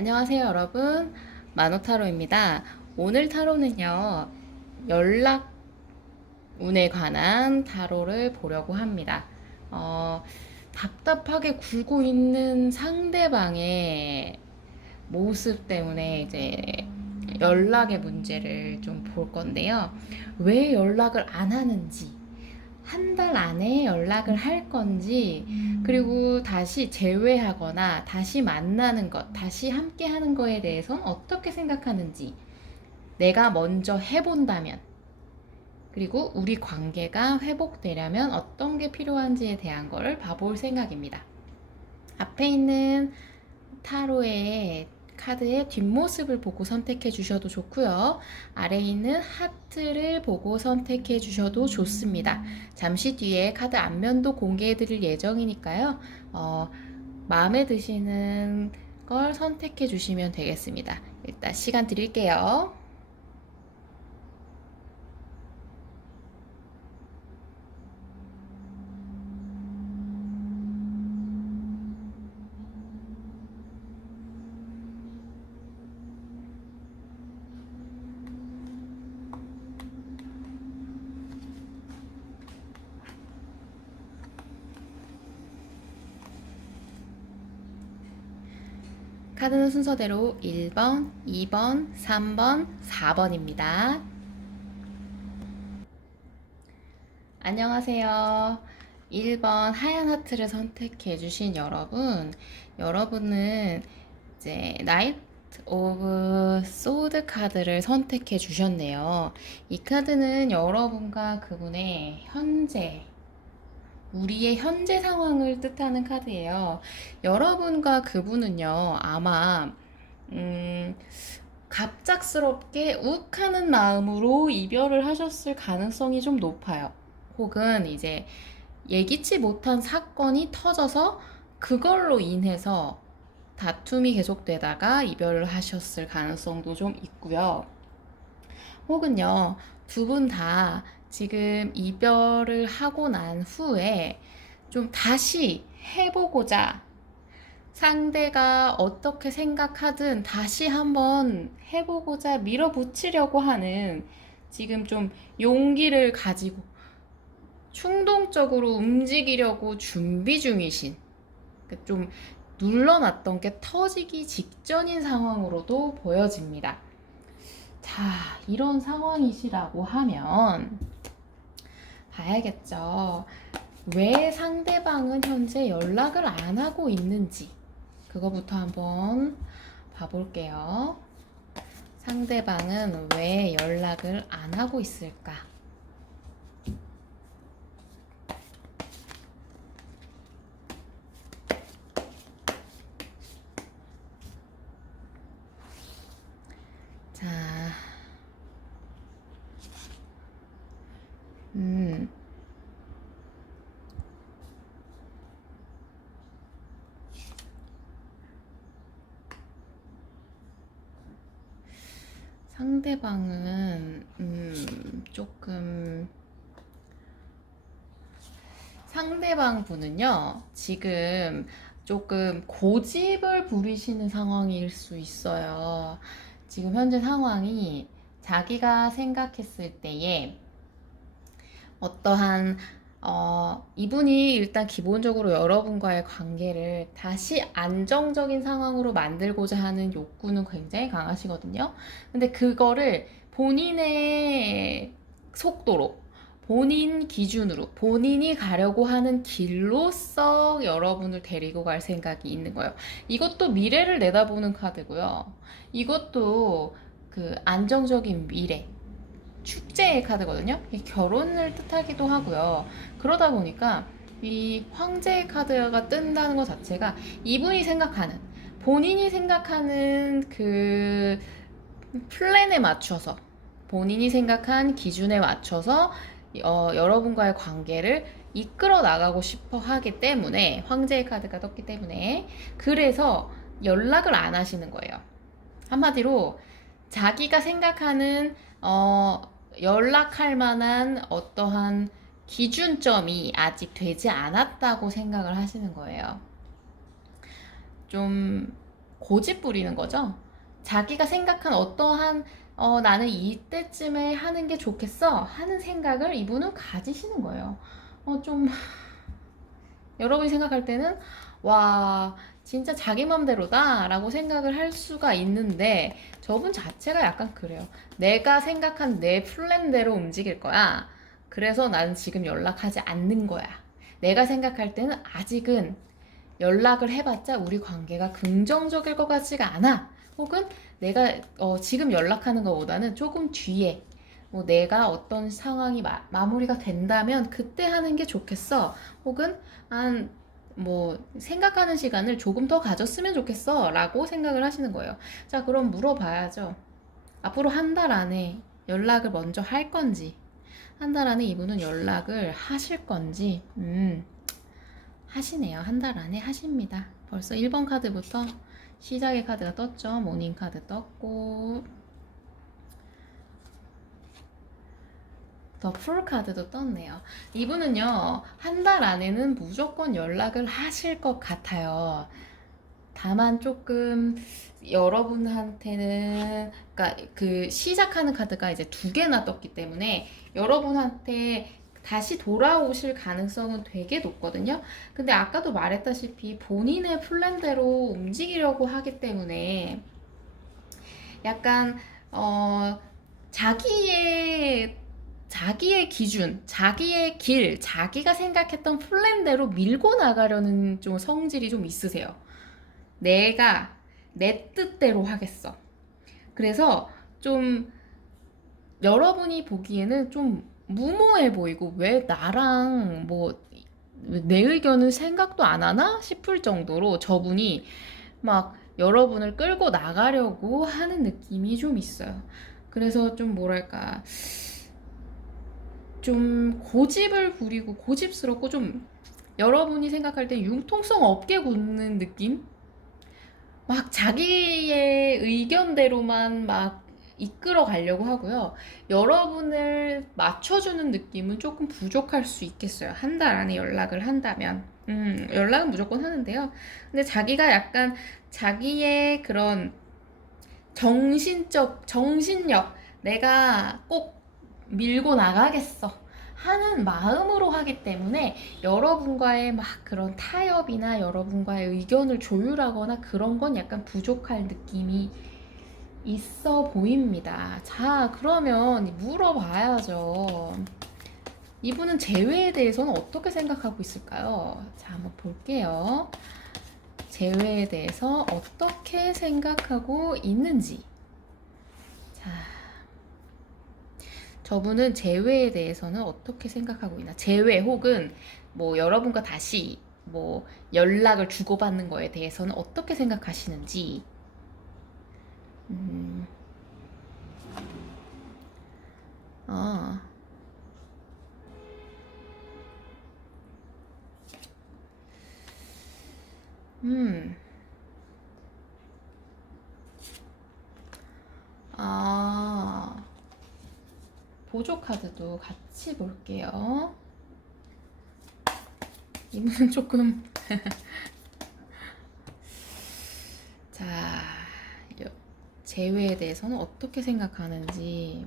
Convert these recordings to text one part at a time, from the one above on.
안녕하세요, 여러분. 마노타로입니다. 오늘 타로는요, 연락 운에 관한 타로를 보려고 합니다. 답답하게 굴고 있는 상대방의 모습 때문에 이제 연락의 문제를 좀 볼 건데요. 왜 연락을 안 하는지, 한 달 안에 연락을 할 건지, 그리고 다시 재회하거나 다시 만나는 것, 다시 함께 하는 거에 대해선 어떻게 생각하는지 내가 먼저 해본다면, 그리고 우리 관계가 회복되려면 어떤 게 필요한지에 대한 거를 봐볼 생각입니다. 앞에 있는 타로의 카드의 뒷모습을 보고 선택해 주셔도 좋고요. 아래에 있는 하트를 보고 선택해 주셔도 좋습니다. 잠시 뒤에 카드 앞면도 공개해 드릴 예정이니까요. 마음에 드시는 걸 선택해 주시면 되겠습니다. 일단 시간 드릴게요. 카드는 순서대로 1번, 2번, 3번, 4번입니다. 안녕하세요. 1번 하얀 하트를 선택해 주신 여러분은 이제 나이트 오브 소드 카드를 선택해 주셨네요. 이 카드는 여러분과 그분의 우리의 현재 상황을 뜻하는 카드예요. 여러분과 그분은요, 아마, 갑작스럽게 욱하는 마음으로 이별을 하셨을 가능성이 좀 높아요. 혹은 이제 예기치 못한 사건이 터져서 그걸로 인해서 다툼이 계속되다가 이별을 하셨을 가능성도 좀 있고요. 혹은요, 두 분 다 지금 이별을 하고 난 후에 좀 다시 해보고자 상대가 어떻게 생각하든 다시 한번 해보고자 밀어붙이려고 하는 지금 좀 용기를 가지고 충동적으로 움직이려고 준비 중이신 좀 눌러놨던 게 터지기 직전인 상황으로도 보여집니다. 자, 이런 상황이시라고 하면 봐야겠죠. 왜 상대방은 현재 연락을 안 하고 있는지 그거부터 한번 봐볼게요. 상대방은 왜 연락을 안 하고 있을까? 자, 음, 상대방은 조금 상대방 분은요, 지금 조금 고집을 부리시는 상황일 수 있어요. 지금 현재 상황이 자기가 생각했을 때에 어떠한 이분이 일단 기본적으로 여러분과의 관계를 다시 안정적인 상황으로 만들고자 하는 욕구는 굉장히 강하시거든요. 근데 그거를 본인의 속도로, 본인 기준으로, 본인이 가려고 하는 길로서 여러분을 데리고 갈 생각이 있는 거예요. 이것도 미래를 내다보는 카드고요. 이것도 그 안정적인 미래, 축제의 카드거든요. 결혼을 뜻하기도 하고요. 그러다 보니까 이 황제의 카드가 뜬다는 것 자체가 이분이 생각하는, 본인이 생각하는 그 플랜에 맞춰서, 본인이 생각한 기준에 맞춰서 여러분과의 관계를 이끌어 나가고 싶어 하기 때문에, 황제의 카드가 떴기 때문에, 그래서 연락을 안 하시는 거예요. 한마디로 자기가 생각하는 연락할 만한 어떠한 기준점이 아직 되지 않았다고 생각을 하시는 거예요. 좀 고집 부리는 거죠. 자기가 생각한 어떠한 나는 이때쯤에 하는 게 좋겠어 하는 생각을 이분은 가지시는 거예요. 좀 여러분이 생각할 때는 와 진짜 자기 맘대로다 라고 생각을 할 수가 있는데 저분 자체가 약간 그래요. 내가 생각한 내 플랜대로 움직일 거야. 그래서 나는 지금 연락하지 않는 거야. 내가 생각할 때는 아직은 연락을 해봤자 우리 관계가 긍정적일 것 같지가 않아. 혹은 내가 지금 연락하는 것보다는 조금 뒤에 내가 어떤 상황이 마무리가 된다면 그때 하는 게 좋겠어. 혹은 생각하는 시간을 조금 더 가졌으면 좋겠어 라고 생각을 하시는 거예요. 자, 그럼 물어봐야죠. 앞으로 한 달 안에 연락을 먼저 할 건지, 한 달 안에 이분은 연락을 하실 건지, 하시네요. 한 달 안에 하십니다. 벌써 1번 카드부터 시작의 카드가 떴죠. 모닝 카드 떴고, 더 풀 카드도 떴네요. 이분은요, 한 달 안에는 무조건 연락을 하실 것 같아요. 다만 조금 여러분한테는, 그러니까 그 시작하는 카드가 이제 2개나 떴기 때문에 여러분한테 다시 돌아오실 가능성은 되게 높거든요. 근데 아까도 말했다시피 본인의 플랜대로 움직이려고 하기 때문에 약간 자기의 기준, 자기의 길, 자기가 생각했던 플랜대로 밀고 나가려는 좀 성질이 좀 있으세요. 내가 내 뜻대로 하겠어. 그래서 좀 여러분이 보기에는 좀 무모해 보이고 왜 나랑 내 의견은 생각도 안 하나 싶을 정도로 저분이 막 여러분을 끌고 나가려고 하는 느낌이 좀 있어요. 그래서 좀 뭐랄까 좀 고집을 부리고 고집스럽고 좀 여러분이 생각할 때 융통성 없게 굳는 느낌? 막 자기의 의견대로만 막 이끌어 가려고 하고요. 여러분을 맞춰주는 느낌은 조금 부족할 수 있겠어요. 한 달 안에 연락을 한다면. 연락은 무조건 하는데요. 근데 자기가 약간 자기의 그런 정신력, 내가 꼭 밀고 나가겠어 하는 마음으로 하기 때문에 여러분과의 막 그런 타협이나 여러분과의 의견을 조율하거나 그런 건 약간 부족할 느낌이 있어 보입니다. 자, 그러면 물어봐야죠. 이분은 재회에 대해서는 어떻게 생각하고 있을까요? 자, 한번 볼게요. 재회에 대해서 어떻게 생각하고 있는지. 자, 저분은 재회에 대해서는 어떻게 생각하고 있나? 재회 혹은 여러분과 다시 연락을 주고받는 거에 대해서는 어떻게 생각하시는지. 아. 아. 보조 카드도 같이 볼게요. 이분은 조금 자, 재회에 대해서는 어떻게 생각하는지.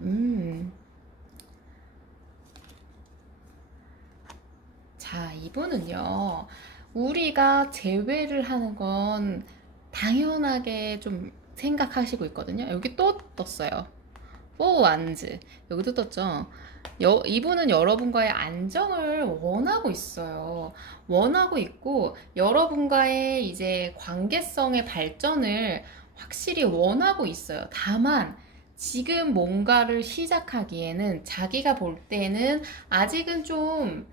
자, 이분은요. 우리가 재회를 하는 건 당연하게 좀 생각하시고 있거든요. 여기 또 떴어요. 4 완즈. 여기도 떴죠. 이분은 여러분과의 안정을 원하고 있어요. 원하고 있고, 여러분과의 이제 관계성의 발전을 확실히 원하고 있어요. 다만, 지금 뭔가를 시작하기에는 자기가 볼 때는 아직은 좀,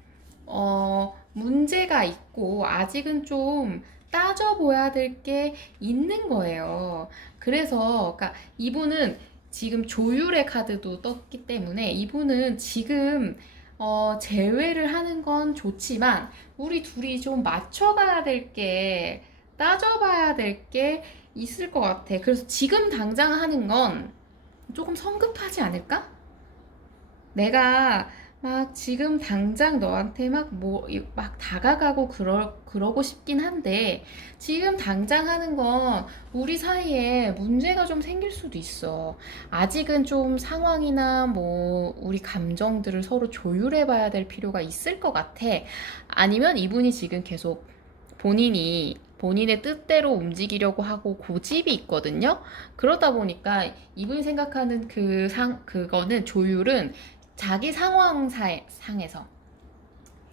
문제가 있고, 아직은 좀 따져봐야 될 게 있는 거예요. 그래서, 그러니까 이분은 지금 조율의 카드도 떴기 때문에 이분은 지금 재회를 하는 건 좋지만 우리 둘이 좀 맞춰가야 될 게, 따져봐야 될 게 있을 것 같아. 그래서 지금 당장 하는 건 조금 성급하지 않을까? 내가 막 지금 당장 너한테 막 다가가고 그러고 싶긴 한데, 지금 당장 하는 건 우리 사이에 문제가 좀 생길 수도 있어. 아직은 좀 상황이나 우리 감정들을 서로 조율해 봐야 될 필요가 있을 것 같아. 아니면 이분이 지금 계속 본인의 뜻대로 움직이려고 하고 고집이 있거든요. 그러다 보니까 이분이 생각하는 그거는 조율은 자기 상에서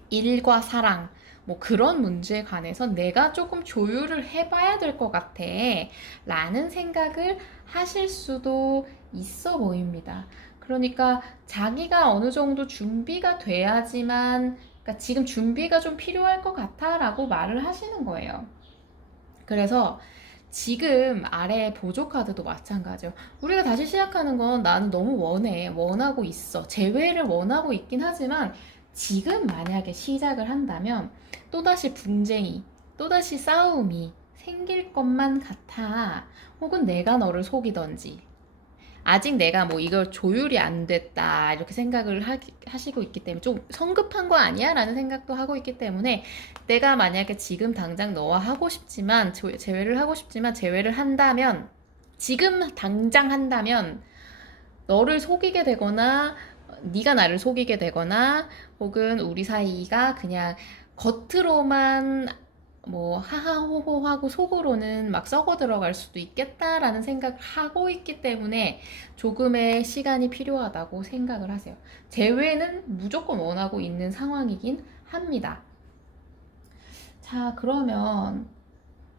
일과 사랑, 그런 문제에 관해서 내가 조금 조율을 해봐야 될 것 같아. 라는 생각을 하실 수도 있어 보입니다. 그러니까 자기가 어느 정도 준비가 돼야지만, 그러니까 지금 준비가 좀 필요할 것 같아 라고 말을 하시는 거예요. 그래서 지금 아래 보조 카드도 마찬가지예요. 우리가 다시 시작하는 건 나는 너무 원하고 있어. 재회를 원하고 있긴 하지만 지금 만약에 시작을 한다면 또다시 분쟁이, 또다시 싸움이 생길 것만 같아. 혹은 내가 너를 속이던지. 아직 내가 이걸 조율이 안 됐다 이렇게 생각을 하시고 있기 때문에 좀 성급한 거 아니야? 라는 생각도 하고 있기 때문에 내가 만약에 지금 당장 너와 하고 싶지만 재회를 하고 싶지만 재회를 한다면 지금 당장 한다면 너를 속이게 되거나 네가 나를 속이게 되거나 혹은 우리 사이가 그냥 겉으로만 하하호호하고 속으로는 막 썩어 들어갈 수도 있겠다라는 생각을 하고 있기 때문에 조금의 시간이 필요하다고 생각을 하세요. 재회는 무조건 원하고 있는 상황이긴 합니다. 자, 그러면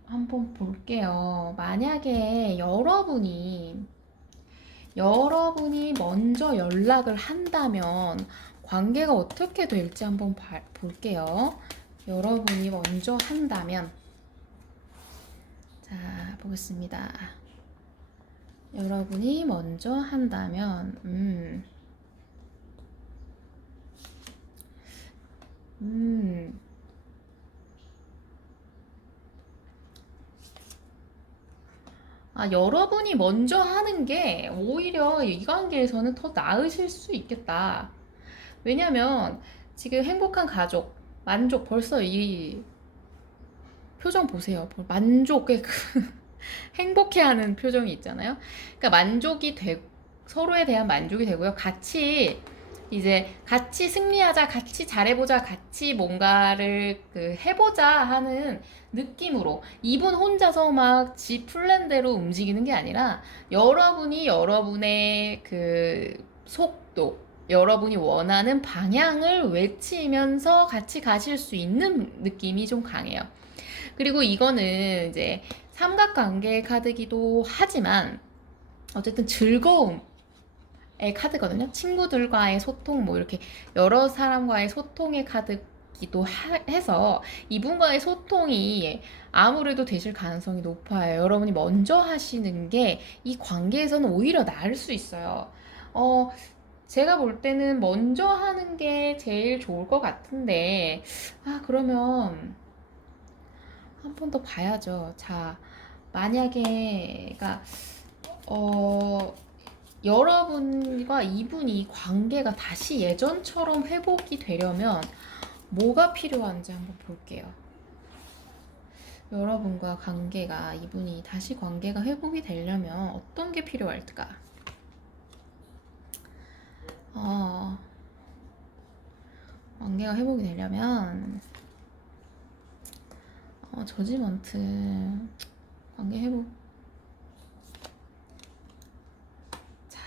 한번 볼게요. 만약에 여러분이 먼저 연락을 한다면 관계가 어떻게 될지 한번 볼게요. 여러분이 먼저 한다면, 자, 보겠습니다. 여러분이 먼저 한다면, 여러분이 먼저 하는 게 오히려 이 관계에서는 더 나으실 수 있겠다. 왜냐면 지금 행복한 가족, 만족, 벌써 이 표정 보세요. 만족의 행복해하는 표정이 있잖아요. 그러니까 서로에 대한 만족이 되고요. 같이 승리하자, 같이 잘해보자, 같이 뭔가를 해보자 하는 느낌으로 이분 혼자서 막 지 플랜대로 움직이는 게 아니라 여러분이 여러분의 속도, 여러분이 원하는 방향을 외치면서 같이 가실 수 있는 느낌이 좀 강해요. 그리고 이거는 이제 삼각관계 카드기도 하지만 어쨌든 즐거움의 카드거든요. 친구들과의 소통, 이렇게 여러 사람과의 소통의 카드기도 해서 이분과의 소통이 아무래도 되실 가능성이 높아요. 여러분이 먼저 하시는 게 이 관계에서는 오히려 나을 수 있어요. 제가 볼 때는 먼저 하는 게 제일 좋을 것 같은데, 그러면 한 번 더 봐야죠. 자, 만약에, 여러분과 이분이 관계가 다시 예전처럼 회복이 되려면 뭐가 필요한지 한번 볼게요. 여러분과 이분이 다시 관계가 회복이 되려면 어떤 게 필요할까? 관계가 회복이 되려면, 저지먼트, 관계 회복. 자,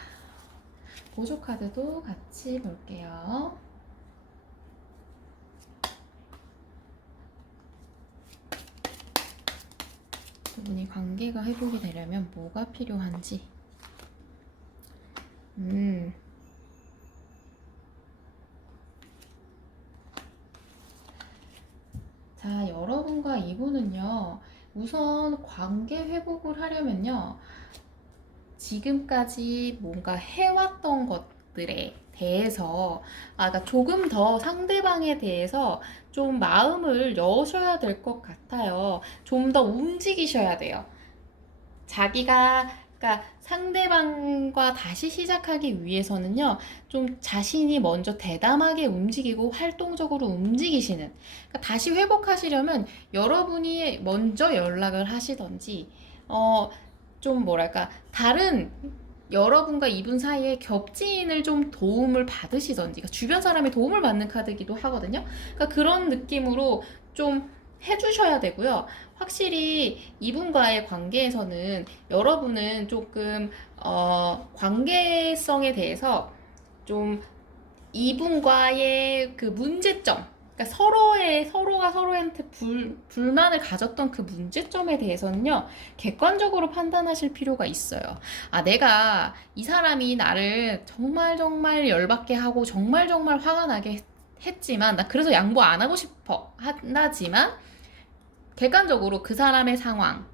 보조 카드도 같이 볼게요. 두 분이 관계가 회복이 되려면 뭐가 필요한지. 자, 여러분과 이분은요, 우선 관계 회복을 하려면요, 지금까지 뭔가 해왔던 것들에 대해서, 그러니까 조금 더 상대방에 대해서 좀 마음을 여셔야 될 것 같아요. 좀 더 움직이셔야 돼요. 자기가 그러니까 상대방과 다시 시작하기 위해서는요, 좀 자신이 먼저 대담하게 움직이고 활동적으로 움직이시는, 그러니까 다시 회복하시려면 여러분이 먼저 연락을 하시던지, 좀 뭐랄까, 다른 여러분과 이분 사이에 겹지인을 좀 도움을 받으시던지, 그러니까 주변 사람의 도움을 받는 카드이기도 하거든요. 그러니까 그런 느낌으로 좀 해주셔야 되고요. 확실히 이분과의 관계에서는 여러분은 조금 관계성에 대해서 좀 이분과의 그 문제점, 그러니까 서로가 서로한테 불만을 가졌던 그 문제점에 대해서는요, 객관적으로 판단하실 필요가 있어요. 아, 내가 이 사람이 나를 정말 정말 열받게 하고 정말 정말 화가 나게 했지만, 나 그래서 양보 안 하고 싶어. 하지만, 객관적으로 그 사람의 상황,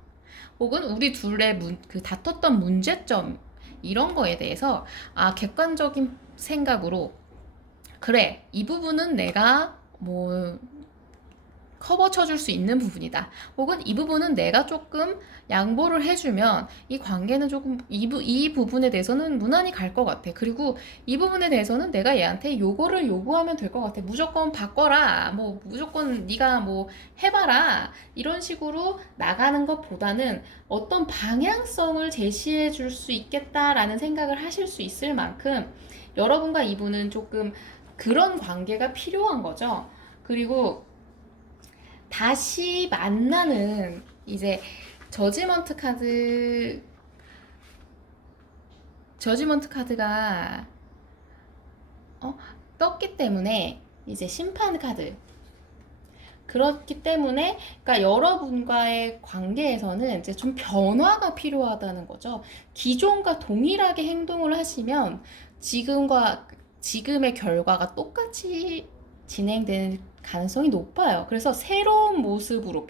혹은 우리 둘의 그 다퉜던 문제점, 이런 거에 대해서, 객관적인 생각으로, 그래, 이 부분은 내가 뭐 커버 쳐줄 수 있는 부분이다. 혹은 이 부분은 내가 조금 양보를 해주면 이 관계는 조금 이 부분에 대해서는 무난히 갈 것 같아. 그리고 이 부분에 대해서는 내가 얘한테 요거를 요구하면 될 것 같아. 무조건 바꿔라. 뭐 무조건 네가 뭐 해봐라. 이런 식으로 나가는 것보다는 어떤 방향성을 제시해 줄 수 있겠다라는 생각을 하실 수 있을 만큼 여러분과 이분은 조금 그런 관계가 필요한 거죠. 그리고 다시 만나는 이제 저지먼트 카드가 떴기 때문에 이제 심판 카드, 그렇기 때문에 그러니까 여러분과의 관계에서는 이제 좀 변화가 필요하다는 거죠. 기존과 동일하게 행동을 하시면 지금의 결과가 똑같이 진행되는 가능성이 높아요. 그래서 새로운 모습으로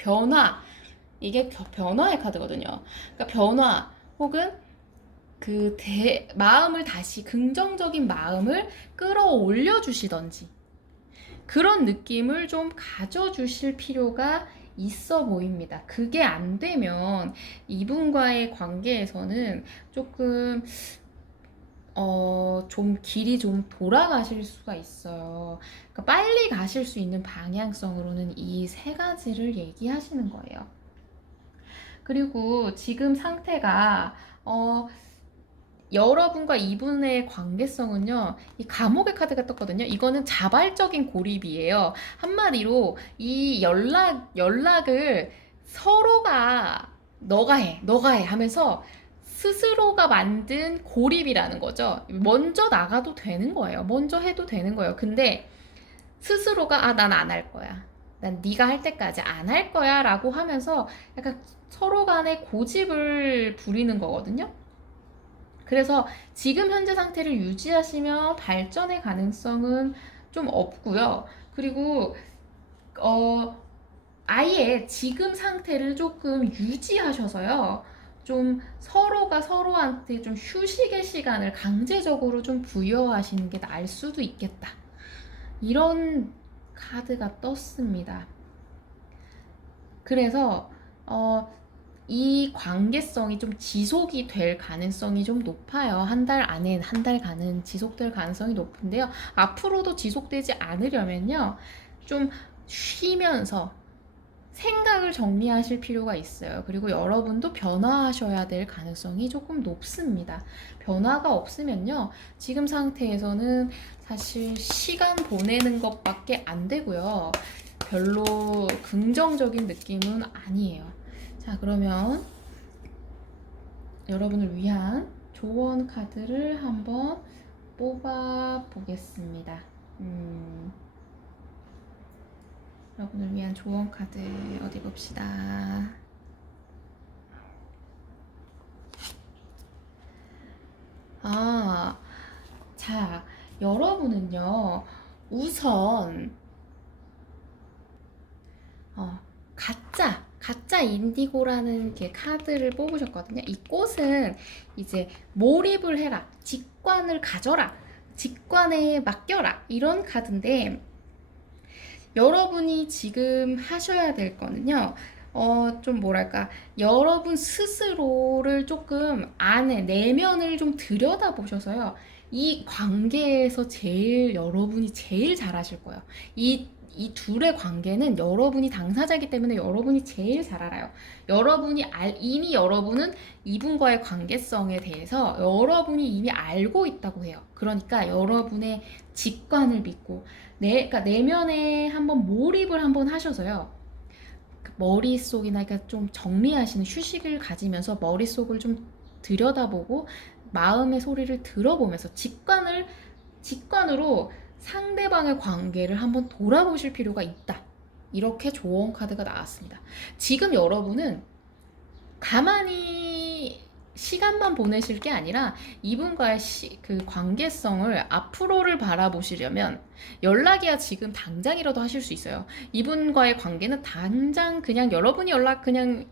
이게 변화의 카드거든요. 그러니까 변화 혹은 마음을 다시 긍정적인 마음을 끌어올려 주시던지 그런 느낌을 좀 가져주실 필요가 있어 보입니다. 그게 안 되면 이분과의 관계에서는 조금 좀 길이 좀 돌아가실 수가 있어요. 그러니까 빨리 가실 수 있는 방향성으로는 이 세 가지를 얘기하시는 거예요. 그리고 지금 상태가 여러분과 이분의 관계성은요, 이 감옥의 카드가 떴거든요. 이거는 자발적인 고립이에요. 한마디로 이 연락을 서로가 너가 해 하면서 스스로가 만든 고립이라는 거죠. 먼저 나가도 되는 거예요. 먼저 해도 되는 거예요. 근데 스스로가 난 안 할 거야. 난 네가 할 때까지 안 할 거야 라고 하면서 약간 서로 간에 고집을 부리는 거거든요. 그래서 지금 현재 상태를 유지하시면 발전의 가능성은 좀 없고요. 그리고 아예 지금 상태를 조금 유지하셔서요. 좀 서로가 서로한테 좀 휴식의 시간을 강제적으로 좀 부여하시는 게 나을 수도 있겠다. 이런 카드가 떴습니다. 그래서 이 관계성이 좀 지속이 될 가능성이 좀 높아요. 한 달간은 지속될 가능성이 높은데요. 앞으로도 지속되지 않으려면요. 좀 쉬면서 생각을 정리하실 필요가 있어요. 그리고 여러분도 변화하셔야 될 가능성이 조금 높습니다. 변화가 없으면요. 지금 상태에서는 사실 시간 보내는 것밖에 안 되고요. 별로 긍정적인 느낌은 아니에요. 자, 그러면 여러분을 위한 조언 카드를 한번 뽑아 보겠습니다. 여러분을 위한 조언 카드 어디 봅시다. 자, 여러분은요, 우선 가짜 인디고라는 게 카드를 뽑으셨거든요. 이 꽃은 이제 몰입을 해라, 직관을 가져라, 직관에 맡겨라, 이런 카드인데, 여러분이 지금 하셔야 될 거는요, 좀 뭐랄까, 여러분 스스로를 조금 안에, 내면을 좀 들여다보셔서요. 이 관계에서 여러분이 제일 잘하실 거예요. 이 둘의 관계는 여러분이 당사자이기 때문에 여러분이 제일 잘 알아요. 이미 여러분은 이분과의 관계성에 대해서 여러분이 이미 알고 있다고 해요. 그러니까 여러분의 직관을 믿고, 그러니까 내면에 한번 몰입을 한번 하셔서요. 머릿속이나 그러니까 좀 정리하시는 휴식을 가지면서 머릿속을 좀 들여다보고 마음의 소리를 들어보면서 직관으로 상대방의 관계를 한번 돌아보실 필요가 있다. 이렇게 조언 카드가 나왔습니다. 지금 여러분은 가만히 시간만 보내실 게 아니라 이분과의 그 관계성을 앞으로를 바라보시려면 연락이야 지금 당장이라도 하실 수 있어요. 이분과의 관계는 당장 그냥 여러분이 그냥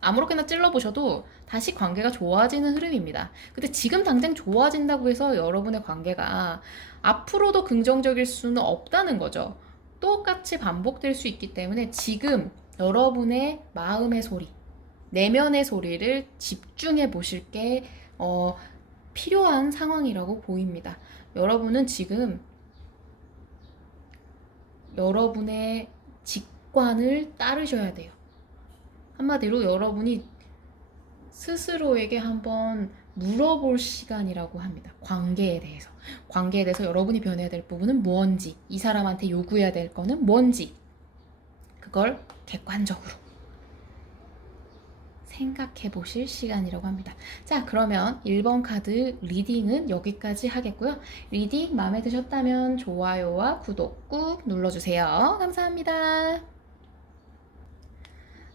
아무렇게나 찔러보셔도 다시 관계가 좋아지는 흐름입니다. 근데 지금 당장 좋아진다고 해서 여러분의 관계가 앞으로도 긍정적일 수는 없다는 거죠. 똑같이 반복될 수 있기 때문에 지금 여러분의 마음의 소리, 내면의 소리를 집중해 보실 게 필요한 상황이라고 보입니다. 여러분은 지금 여러분의 직관을 따르셔야 돼요. 한마디로 여러분이 스스로에게 한번 물어볼 시간이라고 합니다. 관계에 대해서 여러분이 변해야 될 부분은 뭔지, 이 사람한테 요구해야 될 거는 뭔지, 그걸 객관적으로 생각해 보실 시간이라고 합니다. 자, 그러면 1번 카드 리딩은 여기까지 하겠고요. 리딩 마음에 드셨다면 좋아요와 구독 꾹 눌러주세요. 감사합니다.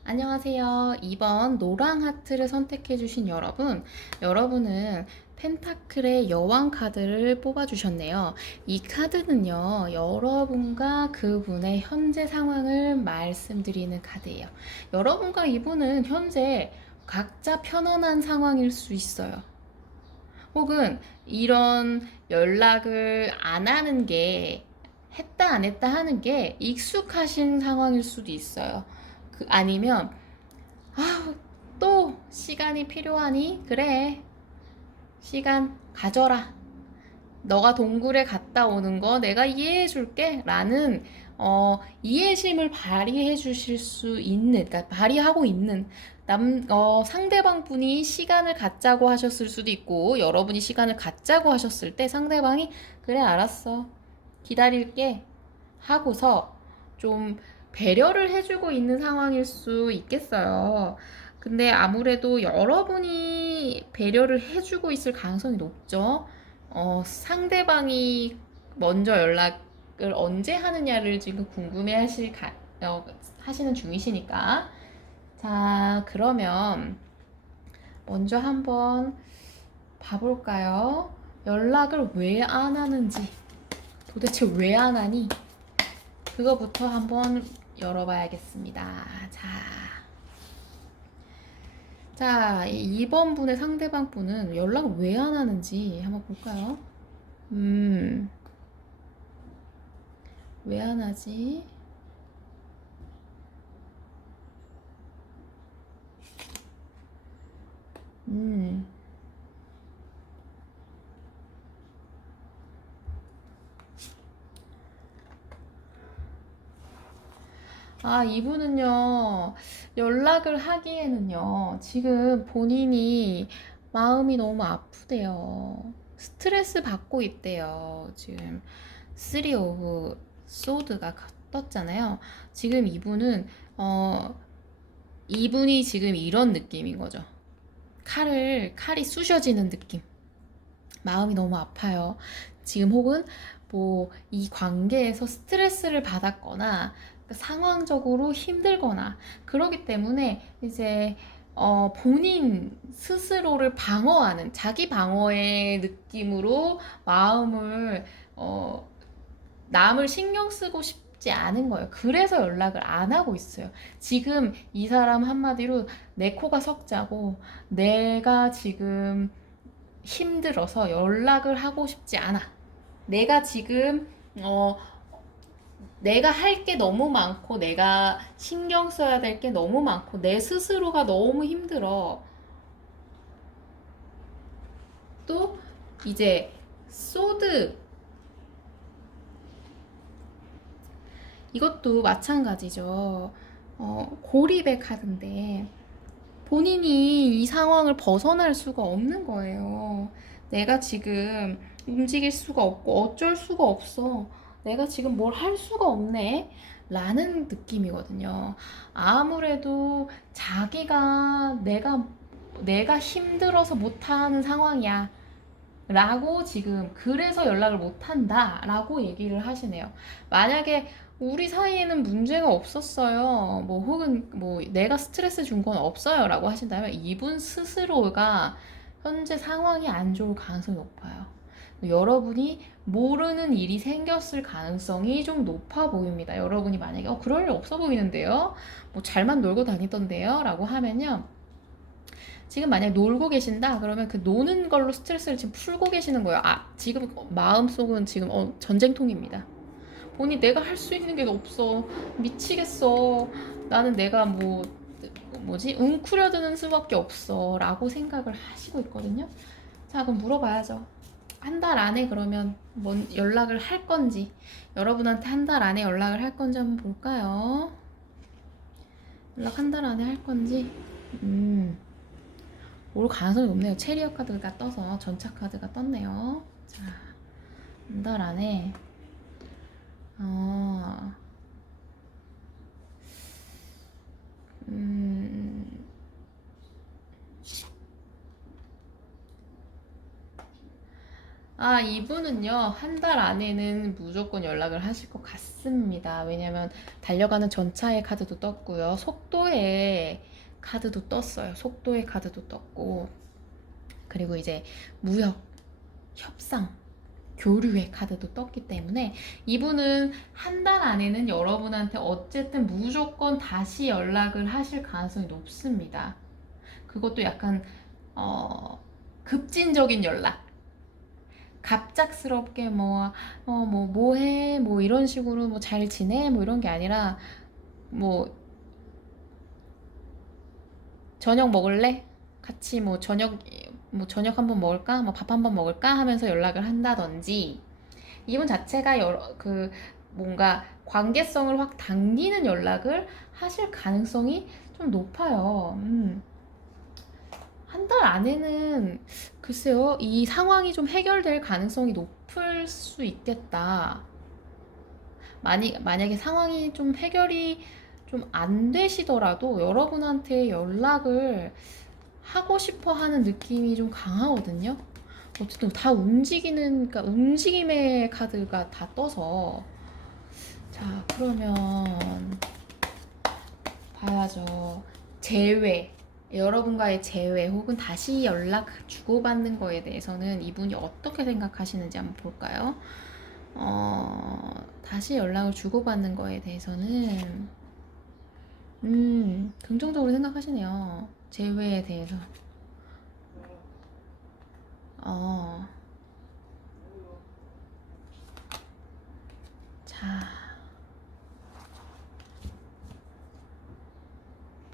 안녕하세요. 2번 노랑 하트를 선택해주신 여러분은 펜타클의 여왕 카드를 뽑아주셨네요. 이 카드는요, 여러분과 그분의 현재 상황을 말씀드리는 카드예요. 여러분과 이분은 현재 각자 편안한 상황일 수 있어요. 혹은 이런 연락을 안 하는 게, 했다 안 했다 하는 게 익숙하신 상황일 수도 있어요. 아니면 또 시간이 필요하니? 그래, 시간 가져라. 너가 동굴에 갔다 오는 거 내가 이해해 줄게 라는 이해심을 발휘해 주실 수 있는, 그러니까 발휘하고 있는 상대방 분이 시간을 갖자고 하셨을 수도 있고, 여러분이 시간을 갖자고 하셨을 때 상대방이 그래 알았어 기다릴게 하고서 좀 배려를 해주고 있는 상황일 수 있겠어요. 근데 아무래도 여러분이 배려를 해주고 있을 가능성이 높죠. 상대방이 먼저 연락을 언제 하느냐를 지금 궁금해 하시는 중이시니까. 자, 그러면 먼저 한번 봐볼까요? 연락을 왜 안 하는지, 도대체 왜 안 하니? 그거부터 한번 열어봐야겠습니다. 자, 2번 분의 상대방 분은 연락을 왜 안 하는지 한번 볼까요? 왜 안 하지? 이분은요, 연락을 하기에는요, 지금 본인이 마음이 너무 아프대요. 스트레스 받고 있대요. 지금 3 오브 소드가 떴잖아요. 지금 이분이 지금 이런 느낌인 거죠. 칼이 쑤셔지는 느낌. 마음이 너무 아파요. 지금 혹은 이 관계에서 스트레스를 받았거나 상황적으로 힘들거나 그러기 때문에 이제 본인 스스로를 방어하는, 자기 방어의 느낌으로 마음을 남을 신경 쓰고 싶지 않은 거예요. 그래서 연락을 안 하고 있어요. 지금 이 사람 한마디로 내 코가 석자고 내가 지금 힘들어서 연락을 하고 싶지 않아. 내가 지금 내가 할 게 너무 많고 내가 신경 써야 될 게 너무 많고 내 스스로가 너무 힘들어. 또 이제 소드 이것도 마찬가지죠. 고립의 카드인데 본인이 이 상황을 벗어날 수가 없는 거예요. 내가 지금 움직일 수가 없고 어쩔 수가 없어. 내가 지금 뭘 할 수가 없네. 라는 느낌이거든요. 아무래도 자기가 내가 힘들어서 못하는 상황이야. 라고 지금 그래서 연락을 못한다 라고 얘기를 하시네요. 만약에 우리 사이에는 문제가 없었어요. 뭐 혹은 뭐 내가 스트레스 준 건 없어요 라고 하신다면 이분 스스로가 현재 상황이 안 좋을 가능성이 높아요. 여러분이 모르는 일이 생겼을 가능성이 좀 높아 보입니다. 여러분이 만약에 그럴 일 없어 보이는데요. 뭐 잘만 놀고 다니던데요 라고 하면요. 지금 만약 놀고 계신다 그러면 그 노는 걸로 스트레스를 지금 풀고 계시는 거예요. 지금 마음속은 지금 전쟁통입니다. 본인 내가 할 수 있는 게 없어. 미치겠어. 나는 내가 뭐지? 웅크려드는 수밖에 없어. 라고 생각을 하시고 있거든요. 자, 그럼 물어봐야죠. 한 달 안에 그러면 연락을 할 건지, 여러분한테 한 달 안에 연락을 할 건지 한번 볼까요? 연락 한 달 안에 할 건지. 올 가능성이 높네요. 체리어 카드가 떠서 전차 카드가 떴네요. 자, 한 달 안에 이분은요, 한 달 안에는 무조건 연락을 하실 것 같습니다. 왜냐면 달려가는 전차의 카드도 떴고요. 속도의 카드도 떴어요. 속도의 카드도 떴고, 그리고 이제 무역, 협상, 교류의 카드도 떴기 때문에 이분은 한 달 안에는 여러분한테 어쨌든 무조건 다시 연락을 하실 가능성이 높습니다. 그것도 약간 급진적인 연락. 갑작스럽게 뭐해 뭐 이런 식으로 뭐 잘 지내 뭐 이런 게 아니라 뭐 저녁 먹을래? 같이 뭐 저녁 한번 먹을까? 뭐 밥 한번 먹을까? 하면서 연락을 한다든지 이분 자체가 뭔가 관계성을 확 당기는 연락을 하실 가능성이 좀 높아요. 한 달 안에는 글쎄요, 이 상황이 좀 해결될 가능성이 높을 수 있겠다. 만약에 상황이 좀 해결이 좀 안 되시더라도 여러분한테 연락을 하고 싶어 하는 느낌이 좀 강하거든요. 어쨌든 다 그러니까 움직임의 카드가 다 떠서. 자, 그러면 봐야죠. 여러분과의 재회 혹은 다시 연락 주고받는 거에 대해서는 이분이 어떻게 생각하시는지 한번 볼까요? 다시 연락을 주고받는 거에 대해서는 긍정적으로 생각하시네요. 재회에 대해서. 자,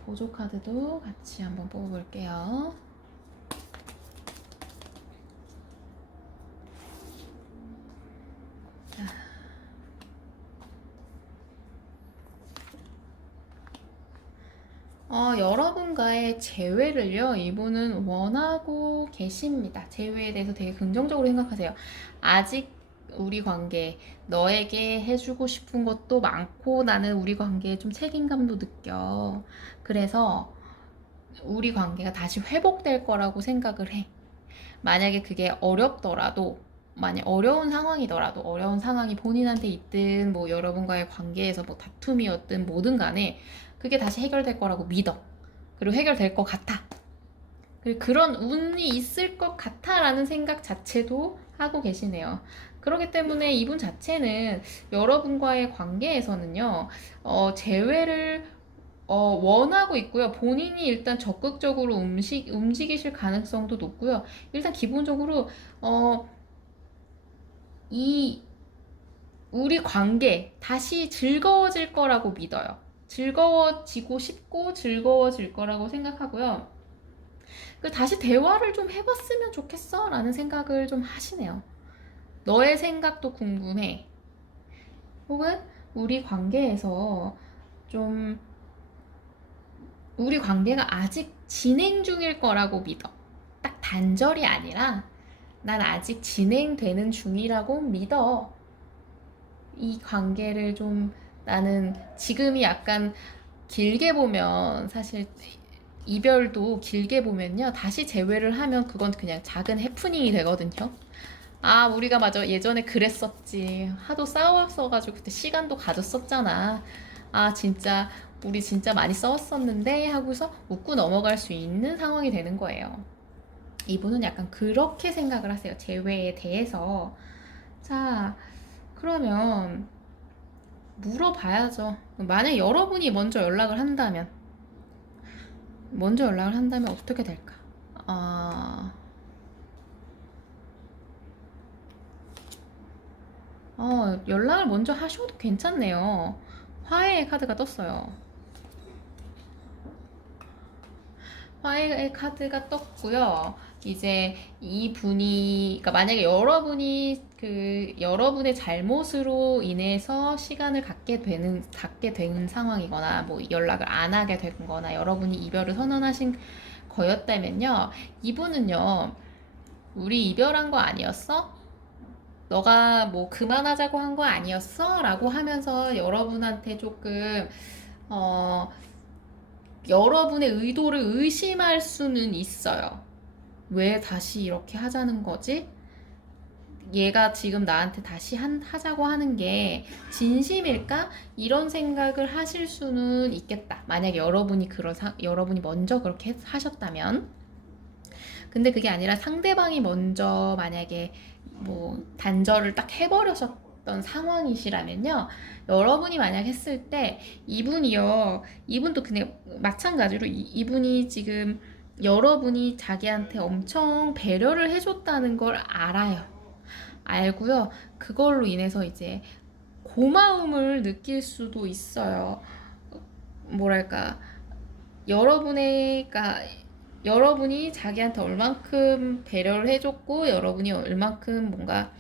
보조 카드도 같이 한번 뽑아볼게요. 여러분과의 재회를요, 이분은 원하고 계십니다. 재회에 대해서 되게 긍정적으로 생각하세요. 아직 우리 관계, 너에게 해주고 싶은 것도 많고, 나는 우리 관계에 좀 책임감도 느껴. 그래서 우리 관계가 다시 회복될 거라고 생각을 해. 만약에 그게 어렵더라도, 만약 어려운 상황이 본인한테 있든, 뭐 여러분과의 관계에서 뭐 다툼이었든 뭐든 간에, 그게 다시 해결될 거라고 믿어. 그리고 해결될 것 같아. 그리고 그런 운이 있을 것 같아 라는 생각 자체도 하고 계시네요. 그렇기 때문에 이분 자체는 여러분과의 관계에서는요, 재회를 원하고 있고요. 본인이 일단 적극적으로 움직이실 가능성도 높고요. 일단 기본적으로 이 우리 관계 다시 즐거워질 거라고 믿어요. 즐거워지고 싶고 즐거워질 거라고 생각하고요. 그 다시 대화를 좀 해봤으면 좋겠어 라는 생각을 좀 하시네요. 너의 생각도 궁금해. 혹은 우리 관계에서 좀 우리 관계가 아직 진행 중일 거라고 믿어. 딱 단절이 아니라 난 아직 진행되는 중이라고 믿어. 이 관계를 좀 나는 지금이 약간 길게 보면 사실 이별도 길게 보면요. 다시 재회를 하면 그건 그냥 작은 해프닝이 되거든요. 아, 우리가 맞아. 예전에 그랬었지. 하도 싸웠어가지고 그때 시간도 가졌었잖아. 아, 진짜, 우리 진짜 많이 싸웠었는데 하고서 웃고 넘어갈 수 있는 상황이 되는 거예요. 이분은 약간 그렇게 생각을 하세요. 재회에 대해서. 자, 그러면 물어봐야죠. 만약 여러분이 먼저 연락을 한다면 어떻게 될까? 아, 연락을 먼저 하셔도 괜찮네요. 화해의 카드가 떴어요. 화해의 카드가 떴고요. 이제 이분이, 그러니까 만약에 여러분의 잘못으로 인해서 시간을 갖게 되는 상황이거나, 뭐 연락을 안 하게 되거나, 여러분이 이별을 선언하신 거였다면요. 이분은요, 우리 이별한 거 아니었어? 너가 뭐 그만하자고 한 거 아니었어? 라고 하면서 여러분한테 조금, 어, 여러분의 의도를 의심할 수는 있어요. 왜 다시 이렇게 하자는 거지? 얘가 지금 나한테 다시 하자고 하는 게 진심일까? 이런 생각을 하실 수는 있겠다. 만약에 여러분이 먼저 그렇게 하셨다면. 근데 그게 아니라 상대방이 먼저 만약에 뭐 단절을 딱 해버리셨던 상황이시라면요. 여러분이 만약 했을 때 이분도 그냥 마찬가지로 이분이 지금 여러분이 자기한테 엄청 배려를 해줬다는 걸 알아요. 알고요. 그걸로 인해서 이제 고마움을 느낄 수도 있어요. 뭐랄까, 그러니까 여러분이 자기한테 얼만큼 배려를 해줬고, 여러분이 얼만큼 뭔가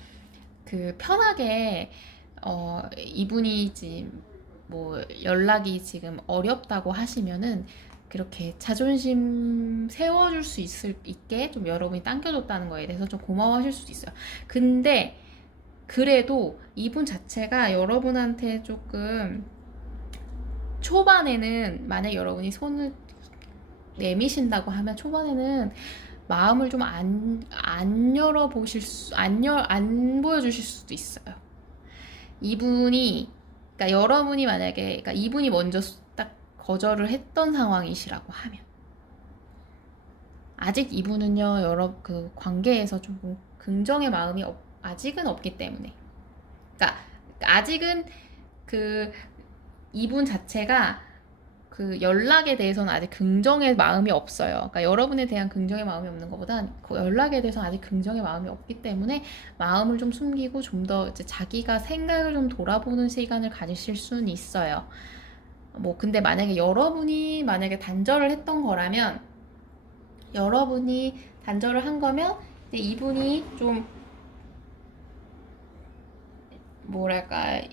그 편하게, 이분이 지금 뭐 연락이 지금 어렵다고 하시면은 그렇게 자존심 세워줄 수 있게 좀 여러분이 당겨줬다는 거에 대해서 좀 고마워하실 수도 있어요. 근데 그래도 이분 자체가 여러분한테 조금 초반에는 만약 여러분이 손을 내미신다고 하면 초반에는 마음을 좀 안 보여주실 수도 있어요. 그러니까 여러분이 만약에, 그러니까 이분이 먼저 딱 거절을 했던 상황이시라고 하면, 아직 이분은요, 그 관계에서 좀 긍정의 마음이 아직은 없기 때문에. 그러니까 아직은 그 이분 자체가 그 연락에 대해서는 아직 긍정의 마음이 없어요. 그러니까 여러분에 대한 긍정의 마음이 없는 것보다 그 연락에 대해서 아직 긍정의 마음이 없기 때문에 마음을 좀 숨기고 좀 더 이제 자기가 생각을 좀 돌아보는 시간을 가지실 수는 있어요. 뭐 근데 만약에 단절을 했던 거라면, 여러분이 단절을 한 거면 이제 이분이 좀 뭐랄까,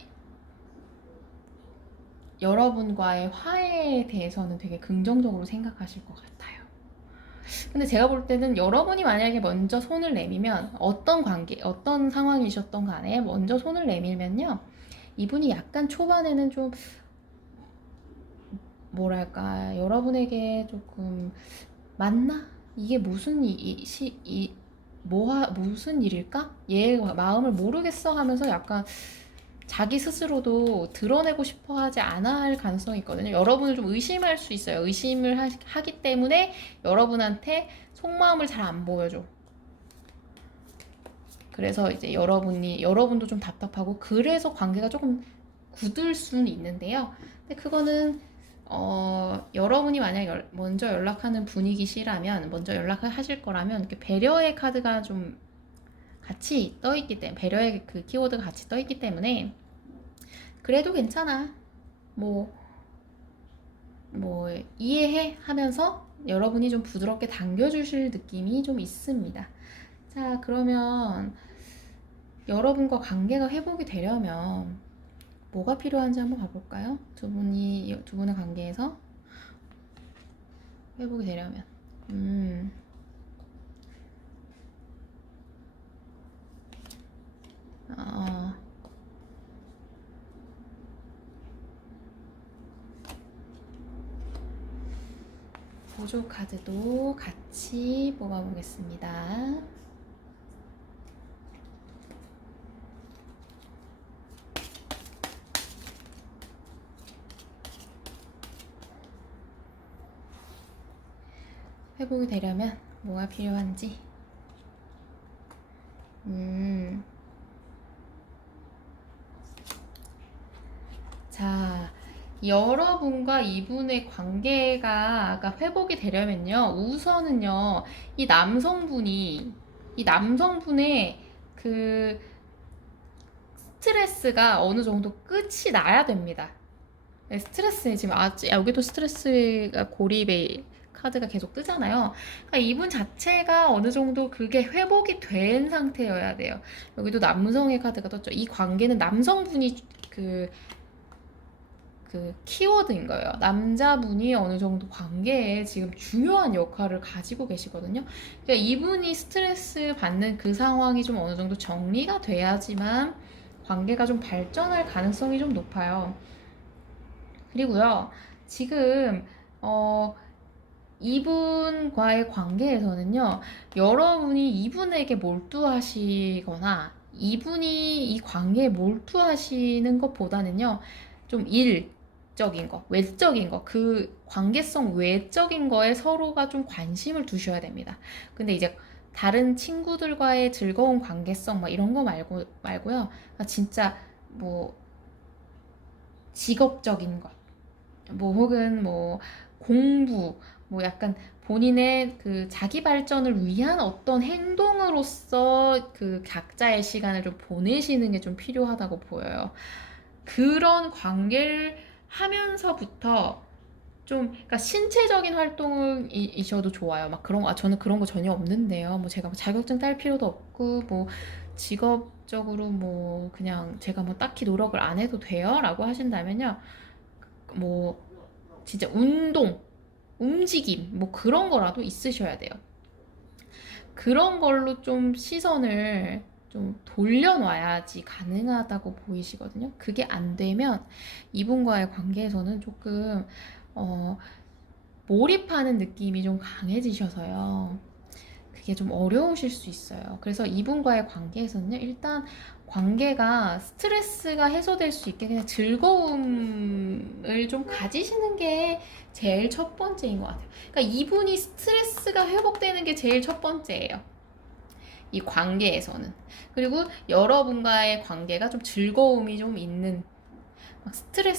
여러분과의 화해에 대해서는 되게 긍정적으로 생각하실 것 같아요. 근데 제가 볼 때는 여러분이 만약에 먼저 손을 내밀면, 어떤 상황이셨던 간에 먼저 손을 내밀면요. 이분이 약간 초반에는 좀 뭐랄까, 여러분에게 조금 맞나? 이게 무슨 일일까? 얘 마음을 모르겠어 하면서 약간 자기 스스로도 드러내고 싶어 하지 않아 할 가능성이 있거든요. 여러분을 좀 의심할 수 있어요. 의심을 하기 때문에 여러분한테 속마음을 잘 안 보여줘. 그래서 이제 여러분도 좀 답답하고, 그래서 관계가 조금 굳을 수는 있는데요. 근데 그거는 여러분이 만약 먼저 연락하는 분위기시라면, 먼저 연락을 하실 거라면, 이렇게 배려의 카드가 좀 같이 떠있기 때문에, 배려의 그 키워드가 같이 떠있기 때문에 그래도 괜찮아. 뭐, 이해해 하면서 여러분이 좀 부드럽게 당겨주실 느낌이 좀 있습니다. 자, 그러면 여러분과 관계가 회복이 되려면 뭐가 필요한지 한번 봐볼까요? 두 분의 관계에서 회복이 되려면. 어, 보조 카드도 같이 뽑아보겠습니다. 회복이 되려면 뭐가 필요한지. 자, 여러분과 이분의 관계가 회복이 되려면요, 우선은요, 이 남성분의 그 스트레스가 어느 정도 끝이 나야 됩니다. 스트레스, 지금 여기도 스트레스가 고립의 카드가 계속 뜨잖아요. 그러니까 이분 자체가 어느 정도 그게 회복이 된 상태여야 돼요. 여기도 남성의 카드가 떴죠. 이 관계는 남성분이 그 키워드인 거예요. 남자분이 어느 정도 관계에 지금 중요한 역할을 가지고 계시거든요. 그러니까 이분이 스트레스 받는 그 상황이 좀 어느 정도 정리가 돼야지만 관계가 좀 발전할 가능성이 좀 높아요. 그리고요, 지금 이분과의 관계에서는요, 여러분이 이분에게 몰두하시거나 이분이 이 관계에 몰두하시는 것보다는요, 좀 일적인 거, 외적인 거, 그 관계성 외적인 거에 서로가 좀 관심을 두셔야 됩니다. 근데 이제 다른 친구들과의 즐거운 관계성 막 이런 거 말고요. 진짜 뭐 직업적인 것, 혹은 공부, 약간 본인의 그 자기 발전을 위한 어떤 행동으로서 그 각자의 시간을 좀 보내시는 게 좀 필요하다고 보여요. 그런 관계를 하면서부터 그러니까 신체적인 활동이셔도 좋아요. 막 저는 그런 거 전혀 없는데요. 제가 자격증 딸 필요도 없고, 직업적으로 그냥 제가 딱히 노력을 안 해도 돼요? 라고 하신다면요. 진짜 움직임, 그런 거라도 있으셔야 돼요. 그런 걸로 좀 시선을 좀 돌려놔야지 가능하다고 보이시거든요. 그게 안 되면 이분과의 관계에서는 조금 몰입하는 느낌이 좀 강해지셔서요. 그게 좀 어려우실 수 있어요. 그래서 이분과의 관계에서는요, 일단 관계가 스트레스가 해소될 수 있게 그냥 즐거움을 좀 가지시는 게 제일 첫 번째인 것 같아요. 그러니까 이분이 스트레스가 회복되는 게 제일 첫 번째예요. 이 관계에서는. 그리고 여러분과의 관계가 좀 즐거움이 좀 있는,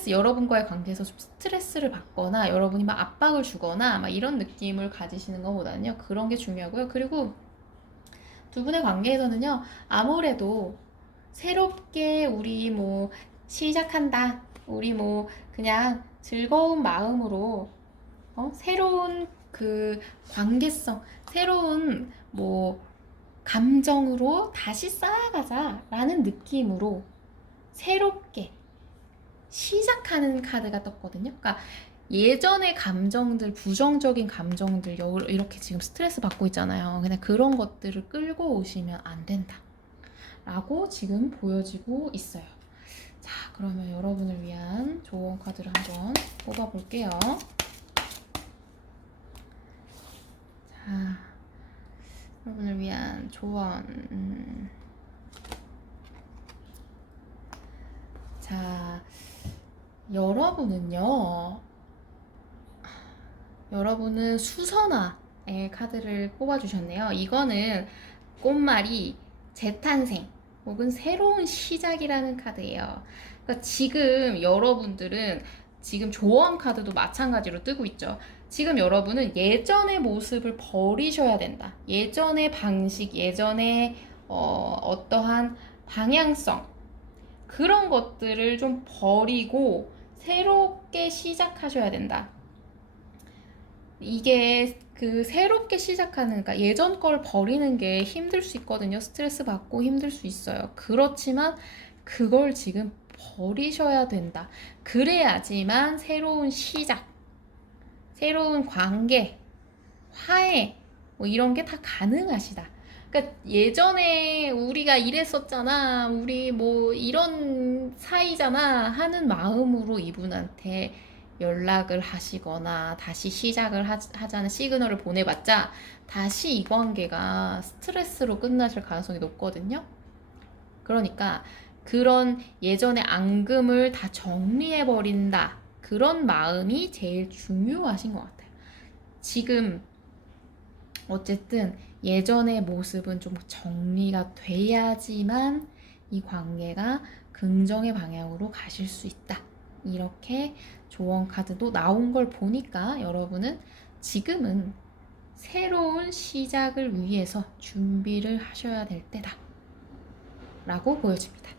여러분과의 관계에서 좀 스트레스를 받거나 여러분이 압박을 주거나 이런 느낌을 가지시는 것보다는요, 그런 게 중요하고요. 그리고 두 분의 관계에서는요, 아무래도 새롭게 우리 시작한다, 우리 그냥 즐거운 마음으로 새로운 그 관계성, 새로운 감정으로 다시 쌓아가자 라는 느낌으로 새롭게 시작하는 카드가 떴거든요. 그러니까 예전의 감정들, 부정적인 감정들, 이렇게 지금 스트레스 받고 있잖아요. 그냥 그런 것들을 끌고 오시면 안 된다 라고 지금 보여지고 있어요. 자, 그러면 여러분을 위한 조언 카드를 한번 뽑아볼게요. 자, 여러분을 위한 조언. 자, 여러분은 수선화의 카드를 뽑아주셨네요. 이거는 꽃말이 재탄생 혹은 새로운 시작이라는 카드예요. 그러니까 지금 여러분들은 지금 조언 카드도 마찬가지로 뜨고 있죠. 지금 여러분은 예전의 모습을 버리셔야 된다. 예전의 방식, 예전의 어떠한 방향성, 그런 것들을 좀 버리고 새롭게 시작하셔야 된다. 이게 그 새롭게 시작하는, 그러니까 예전 걸 버리는 게 힘들 수 있거든요. 스트레스 받고 힘들 수 있어요. 그렇지만 그걸 지금 버리셔야 된다. 그래야지만 새로운 시작, 새로운 관계, 화해, 뭐 이런 게 다 가능하시다. 그러니까 예전에 우리가 이랬었잖아, 우리 뭐 이런 사이잖아 하는 마음으로 이분한테 연락을 하시거나 다시 시작을 하자는 시그널을 보내봤자 다시 이 관계가 스트레스로 끝나실 가능성이 높거든요. 그러니까 그런 예전의 앙금을 다 정리해버린다. 그런 마음이 제일 중요하신 것 같아요. 지금 어쨌든 예전의 모습은 좀 정리가 돼야지만 이 관계가 긍정의 방향으로 가실 수 있다. 이렇게 조언 카드도 나온 걸 보니까 여러분은 지금은 새로운 시작을 위해서 준비를 하셔야 될 때다. 라고 보여집니다.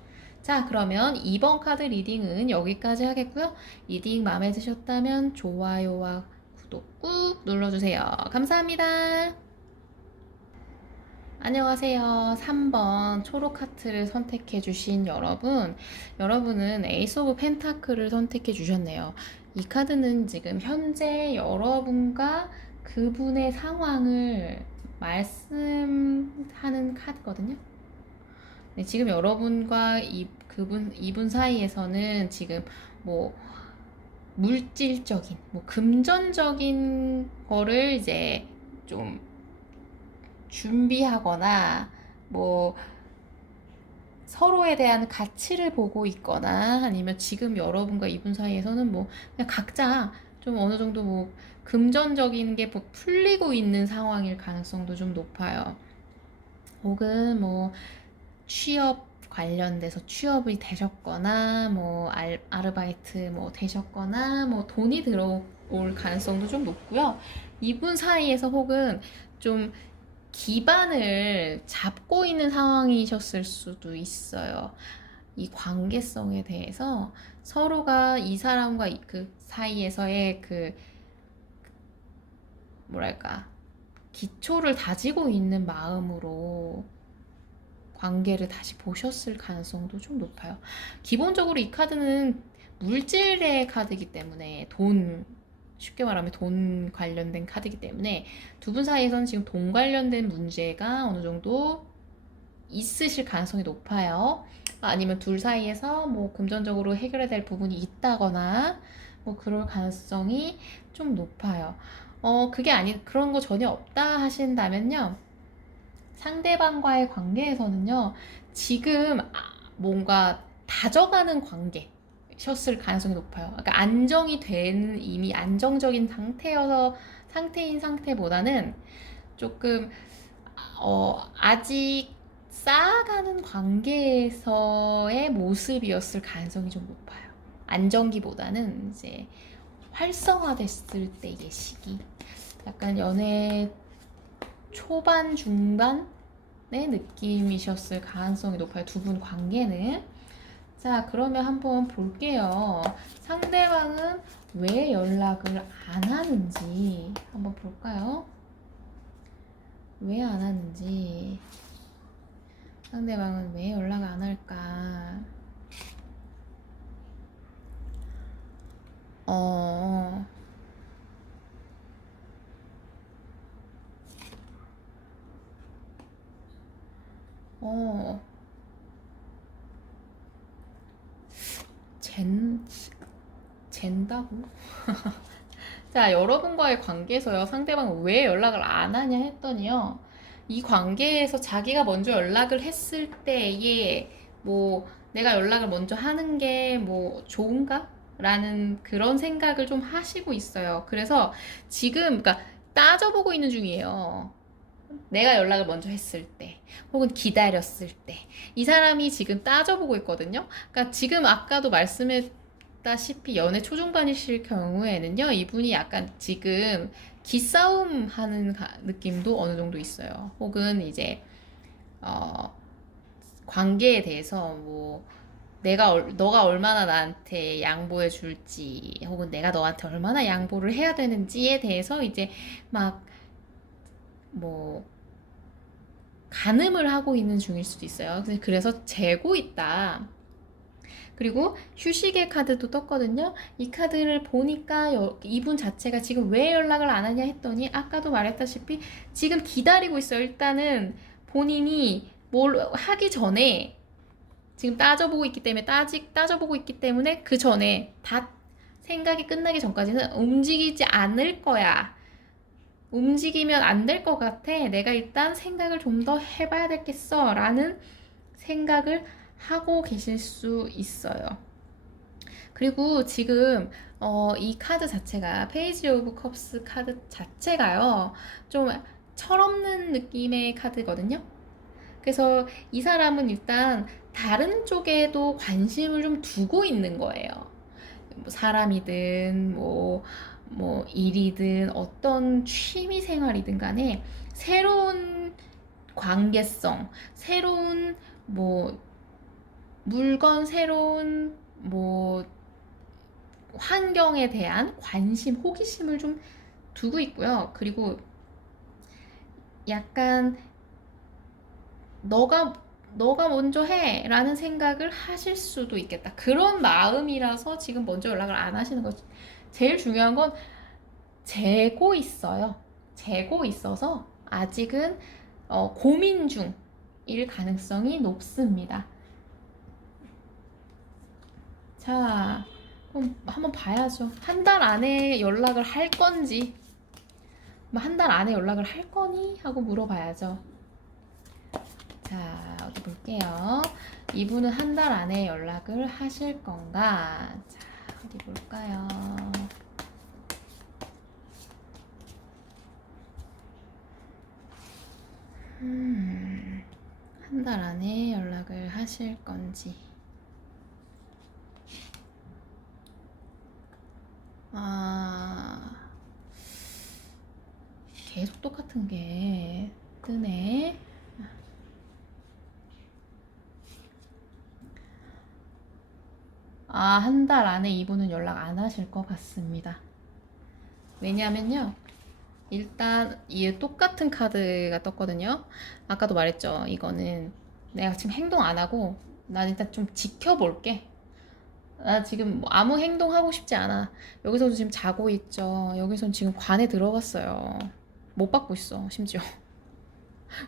자, 그러면 2번 카드 리딩은 여기까지 하겠고요. 리딩 마음에 드셨다면 좋아요와 구독 꾹 눌러주세요. 감사합니다. 안녕하세요. 3번 초록 하트를 선택해 주신 여러분은 에이스 오브 펜타클을 선택해 주셨네요. 이 카드는 지금 현재 여러분과 그분의 상황을 말씀하는 카드거든요. 네, 지금 여러분과 이분 사이에서는 지금 뭐 물질적인, 뭐 금전적인 거를 이제 좀 준비하거나 뭐 서로에 대한 가치를 보고 있거나 아니면 지금 여러분과 이분 사이에서는 뭐 그냥 각자 좀 어느 정도 뭐 금전적인 게 뭐 풀리고 있는 상황일 가능성도 좀 높아요. 혹은 뭐 취업 관련돼서 취업이 되셨거나 뭐 아르바이트 뭐 되셨거나 뭐 돈이 들어올 가능성도 좀 높고요. 이분 사이에서 혹은 좀 기반을 잡고 있는 상황이셨을 수도 있어요. 이 관계성에 대해서 서로가 이 사람과 그 사이에서의 그 뭐랄까 기초를 다지고 있는 마음으로 관계를 다시 보셨을 가능성도 좀 높아요. 기본적으로 이 카드는 물질의 카드이기 때문에 쉽게 말하면 돈 관련된 카드이기 때문에 두 분 사이에서는 지금 돈 관련된 문제가 어느 정도 있으실 가능성이 높아요. 아니면 둘 사이에서 뭐 금전적으로 해결해야 될 부분이 있다거나 뭐 그럴 가능성이 좀 높아요. 그런 거 전혀 없다 하신다면요. 상대방과의 관계에서는요, 지금 뭔가 다져가는 관계셨을 가능성이 높아요. 그러니까 이미 안정적인 상태인 상태보다는 조금, 아직 쌓아가는 관계에서의 모습이었을 가능성이 좀 높아요. 안정기보다는 이제 활성화됐을 때의 시기. 약간 연애 초반, 중반의 느낌이셨을 가능성이 높아요. 두 분 관계는. 자, 그러면 한번 볼게요. 상대방은 왜 연락을 안 하는지 한번 볼까요? 왜 안 하는지. 상대방은 왜 연락 안 할까? 어, 어, 잰다고? 자, 여러분과의 관계에서요, 상대방은 왜 연락을 안 하냐 했더니요, 이 관계에서 자기가 먼저 연락을 했을 때에, 뭐, 내가 연락을 먼저 하는 게 뭐 좋은가? 라는 그런 생각을 좀 하시고 있어요. 그래서 지금, 그러니까 따져보고 있는 중이에요. 내가 연락을 먼저 했을 때, 혹은 기다렸을 때, 이 사람이 지금 따져보고 있거든요. 그러니까 지금 아까도 말씀했다시피 연애 초중반이실 경우에는요, 이분이 약간 지금 기싸움 하는 느낌도 어느 정도 있어요. 혹은 이제, 어, 관계에 대해서 뭐, 너가 얼마나 나한테 양보해 줄지, 혹은 내가 너한테 얼마나 양보를 해야 되는지에 대해서 이제 막, 뭐, 가늠을 하고 있는 중일 수도 있어요. 그래서 재고 있다. 그리고 휴식의 카드도 떴거든요. 이 카드를 보니까 이분 자체가 지금 왜 연락을 안 하냐 했더니 아까도 말했다시피 지금 기다리고 있어요. 일단은 본인이 뭘 하기 전에 지금 따져보고 있기 때문에 따져보고 있기 때문에 그 전에 다 생각이 끝나기 전까지는 움직이지 않을 거야. 움직이면 안 될 것 같아. 내가 일단 생각을 좀 더 해봐야 되겠어. 라는 생각을 하고 계실 수 있어요. 그리고 지금 이 카드 자체가 페이지 오브 컵스 카드 자체가요. 좀 철없는 느낌의 카드거든요. 그래서 이 사람은 일단 다른 쪽에도 관심을 좀 두고 있는 거예요. 뭐 사람이든 뭐 일이든 어떤 취미 생활이든 간에 새로운 관계성, 새로운 뭐 물건, 새로운 뭐 환경에 대한 관심, 호기심을 좀 두고 있고요. 그리고 약간 너가 먼저 해 라는 생각을 하실 수도 있겠다. 그런 마음이라서 지금 먼저 연락을 안 하시는 거지. 제일 중요한 건 재고 있어요. 재고 있어서 아직은 고민 중일 가능성이 높습니다. 자, 그럼 한번 봐야죠. 한 달 안에 연락을 할 건지, 한 달 안에 연락을 할 거니? 하고 물어봐야죠. 자, 어디 볼게요. 이분은 한 달 안에 연락을 하실 건가? 자, 어디 볼까요? 한 달 안에 연락을 하실 건지. 계속 똑같은 게 뜨네. 한 달 안에 이분은 연락 안 하실 것 같습니다. 왜냐면요. 일단 이 똑같은 카드가 떴거든요. 아까도 말했죠. 이거는 내가 지금 행동 안 하고 난 일단 좀 지켜볼게. 나 지금 뭐 아무 행동 하고 싶지 않아. 여기서도 지금 자고 있죠. 여기선 지금 관에 들어갔어요. 못 받고 있어. 심지어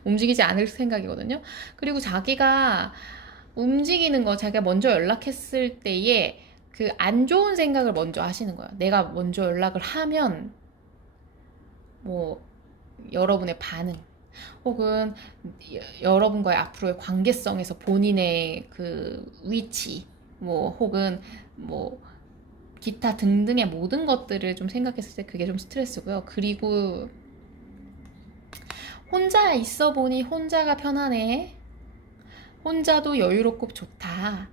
움직이지 않을 생각이거든요. 그리고 자기가 움직이는 거, 자기가 먼저 연락했을 때에 그 안 좋은 생각을 먼저 하시는 거예요. 내가 먼저 연락을 하면 뭐 여러분의 반응 혹은 여러분과의 앞으로의 관계성에서 본인의 그 위치 뭐 혹은 뭐 기타 등등의 모든 것들을 좀 생각했을 때 그게 좀 스트레스고요. 그리고 혼자 있어 보니 혼자가 편하네. 혼자도 여유롭고 좋다.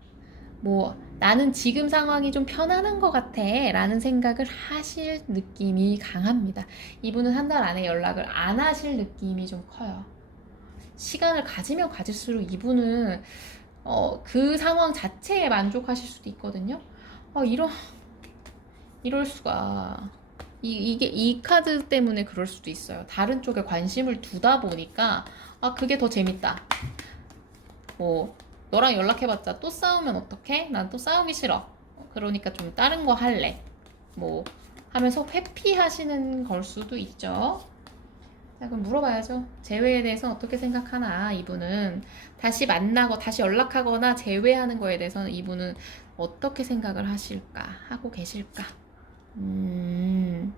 뭐 나는 지금 상황이 좀 편안한 것 같아 라는 생각을 하실 느낌이 강합니다. 이분은 한 달 안에 연락을 안 하실 느낌이 좀 커요. 시간을 가지면 가질수록 이분은 그 상황 자체에 만족하실 수도 있거든요. 이럴 수가. 이게 이 카드 때문에 그럴 수도 있어요. 다른 쪽에 관심을 두다 보니까 그게 더 재밌다. 뭐 너랑 연락해봤자 또 싸우면 어떡해? 난 또 싸우기 싫어. 그러니까 좀 다른 거 할래. 뭐 하면서 회피하시는 걸 수도 있죠. 자, 그럼 물어봐야죠. 재회에 대해서 어떻게 생각하나, 이분은. 다시 만나고, 다시 연락하거나 재회하는 거에 대해서는 이분은 어떻게 생각을 하실까, 하고 계실까. 음,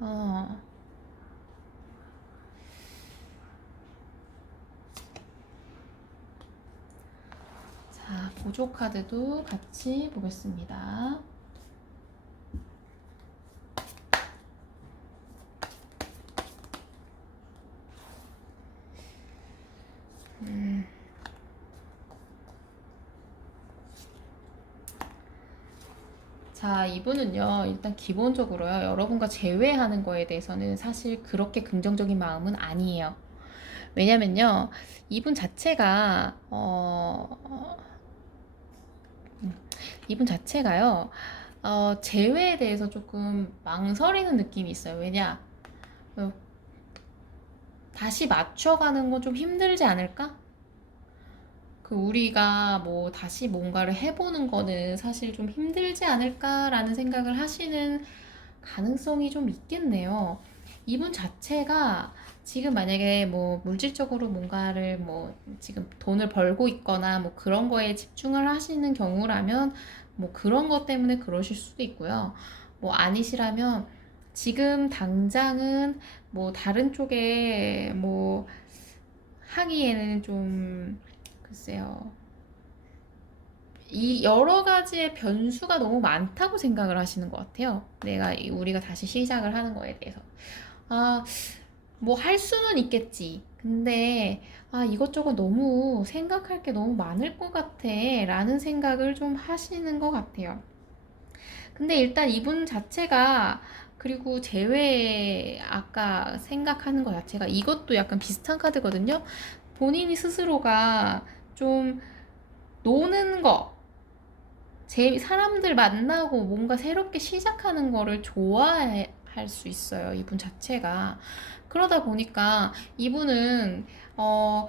어, 자, 보조 카드도 같이 보겠습니다. 자, 이분은요, 일단 기본적으로요, 여러분과 재회하는 거에 대해서는 사실 그렇게 긍정적인 마음은 아니에요. 왜냐면요, 이분 자체가, 이분 자체가요, 재회에 대해서 조금 망설이는 느낌이 있어요. 왜냐? 어, 다시 맞춰가는 건 좀 힘들지 않을까? 그 우리가 뭐 다시 뭔가를 해보는 거는 사실 좀 힘들지 않을까라는 생각을 하시는 가능성이 좀 있겠네요. 이분 자체가 지금 만약에 뭐 물질적으로 뭔가를 뭐 지금 돈을 벌고 있거나 뭐 그런 거에 집중을 하시는 경우라면 뭐 그런 것 때문에 그러실 수도 있고요. 뭐 아니시라면 지금 당장은 뭐 다른 쪽에 뭐 하기에는 좀 글쎄요. 이 여러 가지의 변수가 너무 많다고 생각을 하시는 것 같아요. 우리가 다시 시작을 하는 거에 대해서. 아, 뭐 할 수는 있겠지. 근데, 이것저것 너무 생각할 게 너무 많을 것 같아. 라는 생각을 좀 하시는 것 같아요. 근데 일단 이분 자체가, 그리고 제외, 아까 생각하는 것 자체가 이것도 약간 비슷한 카드거든요. 본인이 스스로가 좀 노는 거, 사람들 만나고 뭔가 새롭게 시작하는 거를 좋아할 수 있어요. 이분 자체가. 그러다 보니까 이분은, 어,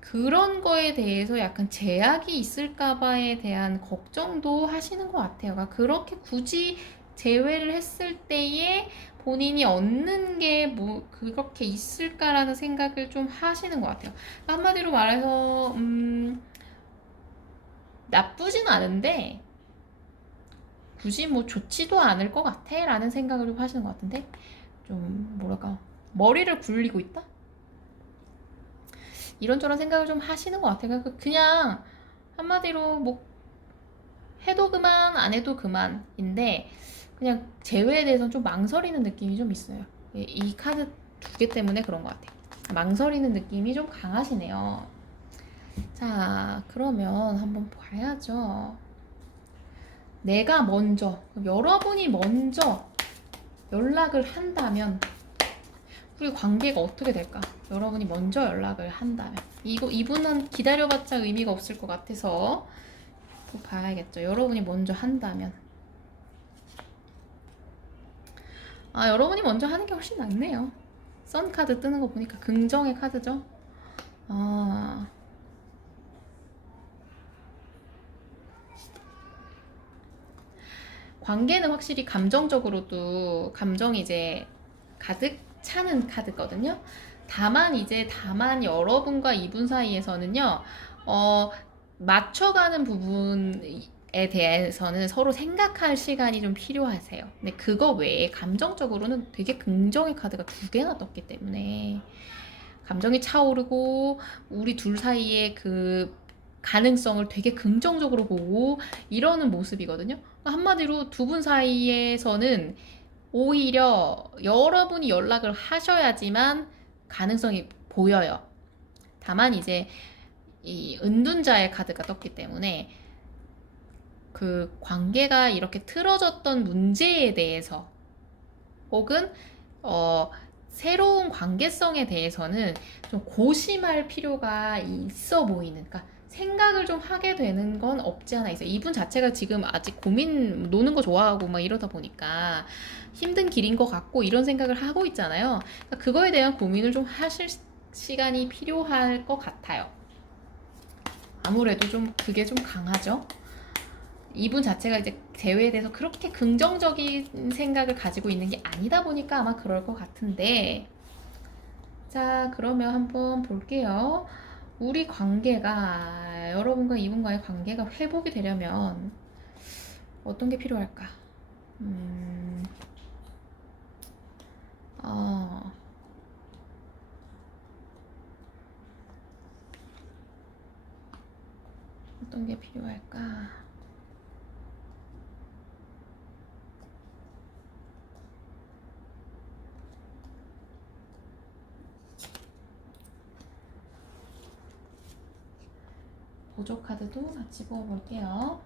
그런 거에 대해서 약간 제약이 있을까봐에 대한 걱정도 하시는 것 같아요. 그러니까 그렇게 굳이 제외를 했을 때에 본인이 얻는 게 뭐 그렇게 있을까라는 생각을 좀 하시는 것 같아요. 한마디로 말해서, 나쁘진 않은데, 굳이 뭐 좋지도 않을 것 같아 라는 생각을 좀 하시는 것 같은데 좀 뭐랄까 머리를 굴리고 있다? 이런저런 생각을 좀 하시는 것 같아요. 그냥 한마디로 뭐 해도 그만 안 해도 그만인데 그냥 재회에 대해서는 좀 망설이는 느낌이 좀 있어요. 이 카드 두 개 때문에 그런 것 같아요. 망설이는 느낌이 좀 강하시네요. 자, 그러면 한번 봐야죠. 내가 먼저, 여러분이 먼저 연락을 한다면 우리 관계가 어떻게 될까? 여러분이 먼저 연락을 한다면 이분은 기다려봤자 의미가 없을 것 같아서 또 봐야겠죠. 여러분이 먼저 한다면 여러분이 먼저 하는 게 훨씬 낫네요. 선 카드 뜨는 거 보니까 긍정의 카드죠. 아, 관계는 확실히 감정적으로도 감정이 이제 가득 차는 카드거든요. 다만 여러분과 이분 사이에서는요, 어, 맞춰가는 부분에 대해서는 서로 생각할 시간이 좀 필요하세요. 근데 그거 외에 감정적으로는 되게 긍정의 카드가 두 개나 떴기 때문에 감정이 차오르고 우리 둘 사이의 그 가능성을 되게 긍정적으로 보고 이러는 모습이거든요. 그러니까 한마디로 두 분 사이에서는 오히려 여러분이 연락을 하셔야지만 가능성이 보여요. 다만 이제 이 은둔자의 카드가 떴기 때문에 그 관계가 이렇게 틀어졌던 문제에 대해서 혹은 새로운 관계성에 대해서는 좀 고심할 필요가 있어 보이는, 그러니까 생각을 좀 하게 되는 건 없지 않아 있어요. 이분 자체가 지금 아직 노는 거 좋아하고 막 이러다 보니까 힘든 길인 것 같고 이런 생각을 하고 있잖아요. 그러니까 그거에 대한 고민을 좀 하실 시간이 필요할 것 같아요. 아무래도 좀 그게 좀 강하죠. 이분 자체가 이제 대회에 대해서 그렇게 긍정적인 생각을 가지고 있는 게 아니다 보니까 아마 그럴 것 같은데, 자, 그러면 한번 볼게요. 우리 관계가, 여러분과 이분과의 관계가 회복이 되려면 어떤 게 필요할까? 음, 어, 어떤 게 필요할까? 보조 카드도 같이 뽑아볼게요.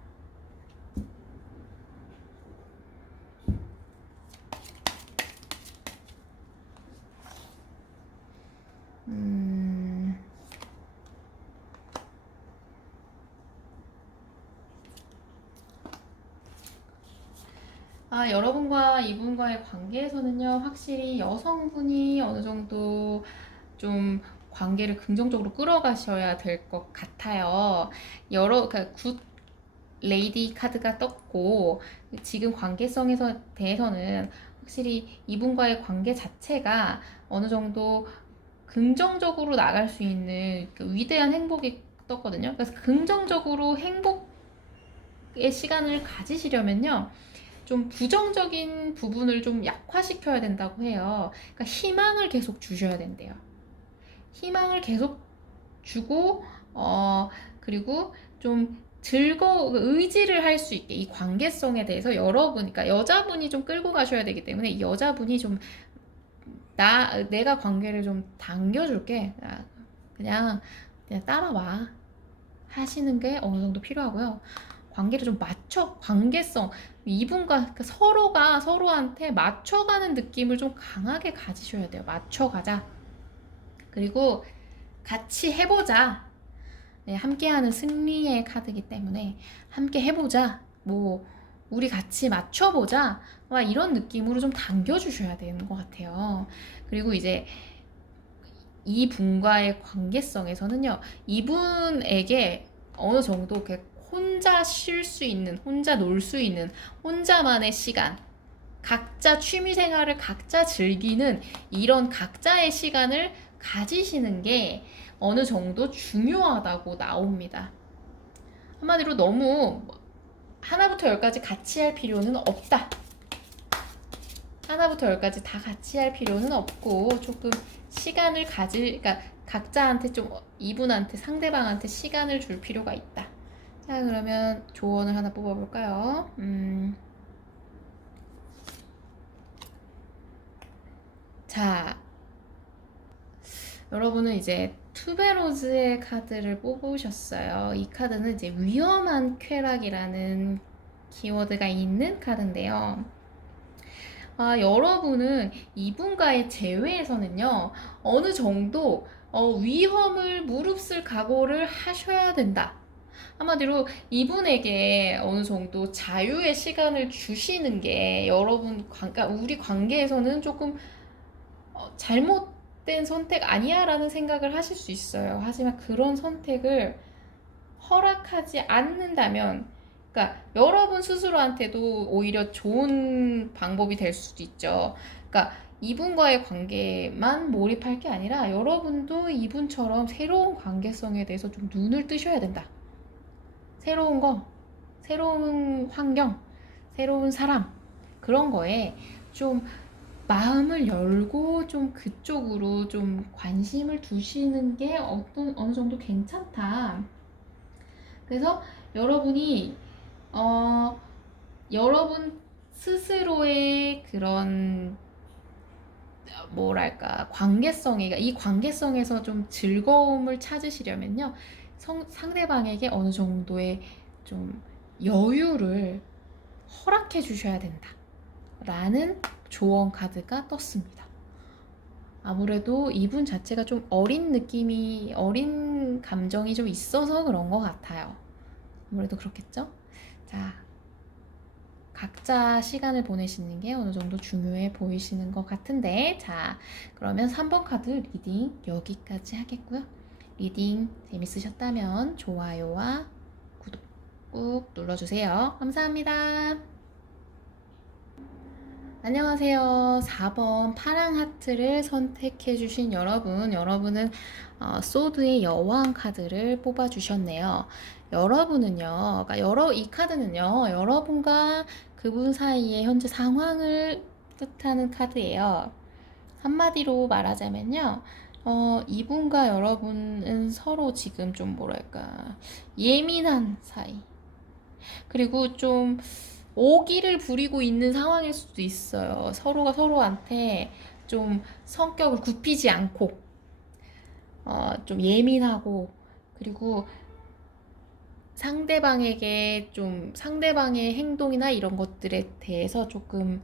여러분과 이분과의 관계에서는요, 확실히 여성분이 어느 정도 좀 관계를 긍정적으로 끌어가셔야 될 것 같아요. 그러니까 굿 레이디 카드가 떴고, 지금 관계성에서 대해서는 확실히 이분과의 관계 자체가 어느 정도 긍정적으로 나갈 수 있는 그 위대한 행복이 떴거든요. 그래서 긍정적으로 행복의 시간을 가지시려면요, 좀 부정적인 부분을 좀 약화시켜야 된다고 해요. 그러니까 희망을 계속 주셔야 된대요. 희망을 계속 주고, 그리고 좀 의지를 할 수 있게 이 관계성에 대해서 그러니까 여자분이 좀 끌고 가셔야 되기 때문에 이 여자분이 좀 내가 관계를 좀 당겨줄게. 그냥 따라와. 하시는 게 어느 정도 필요하고요. 관계를 좀 관계성, 이분과 그러니까 서로가 서로한테 맞춰가는 느낌을 좀 강하게 가지셔야 돼요. 맞춰가자. 그리고 같이 해보자. 네, 함께하는 승리의 카드이기 때문에 함께 해보자. 우리 같이 맞춰보자. 이런 느낌으로 좀 당겨주셔야 되는 것 같아요. 그리고 이제 이분과의 관계성에서는요, 이분에게 어느 정도 혼자 쉴 수 있는, 혼자 놀 수 있는, 혼자만의 시간, 각자 취미생활을 각자 즐기는 이런 각자의 시간을 가지시는 게 어느 정도 중요하다고 나옵니다. 한마디로 너무 하나부터 열까지 같이 할 필요는 없다. 하나부터 열까지 다 같이 할 필요는 없고 조금 그러니까 각자한테 좀 이분한테 상대방한테 시간을 줄 필요가 있다. 자, 그러면 조언을 하나 뽑아볼까요? 자, 여러분은 이제 투베로즈의 카드를 뽑으셨어요. 이 카드는 이제 위험한 쾌락이라는 키워드가 있는 카드인데요. 여러분은 이분과의 재회에서는요, 어느 정도 위험을 무릅쓸 각오를 하셔야 된다. 한마디로 이분에게 어느 정도 자유의 시간을 주시는 게 그러니까 우리 관계에서는 조금 잘못된 선택 아니야 라는 생각을 하실 수 있어요. 하지만 그런 선택을 허락하지 않는다면, 그러니까 여러분 스스로한테도 오히려 좋은 방법이 될 수도 있죠. 그러니까 이분과의 관계만 몰입할 게 아니라 여러분도 이분처럼 새로운 관계성에 대해서 좀 눈을 뜨셔야 된다. 새로운 환경, 새로운 사람, 그런 거에 좀 마음을 열고 좀 그쪽으로 좀 관심을 두시는 게 어느 정도 괜찮다. 그래서 여러분이 여러분 스스로의 그런 이 관계성에서 좀 즐거움을 찾으시려면요, 상대방에게 어느 정도의 좀 여유를 허락해 주셔야 된다 라는 조언 카드가 떴습니다. 아무래도 이분 자체가 좀 어린 감정이 좀 있어서 그런 것 같아요. 아무래도 그렇겠죠? 자, 각자 시간을 보내시는 게 어느 정도 중요해 보이시는 것 같은데, 자, 그러면 3번 카드 리딩 여기까지 하겠고요. 리딩 재밌으셨다면 좋아요와 구독 꾹 눌러주세요. 감사합니다. 안녕하세요. 4번 파랑 하트를 선택해주신 여러분은 소드의 여왕 카드를 뽑아주셨네요. 여러분은요, 그러니까 이 카드는요, 여러분과 그분 사이의 현재 상황을 뜻하는 카드예요. 한마디로 말하자면요, 이분과 여러분은 서로 지금 좀 예민한 사이. 그리고 좀 오기를 부리고 있는 상황일 수도 있어요. 서로가 서로한테 좀 성격을 굽히지 않고, 좀 예민하고, 그리고 상대방의 행동이나 이런 것들에 대해서 조금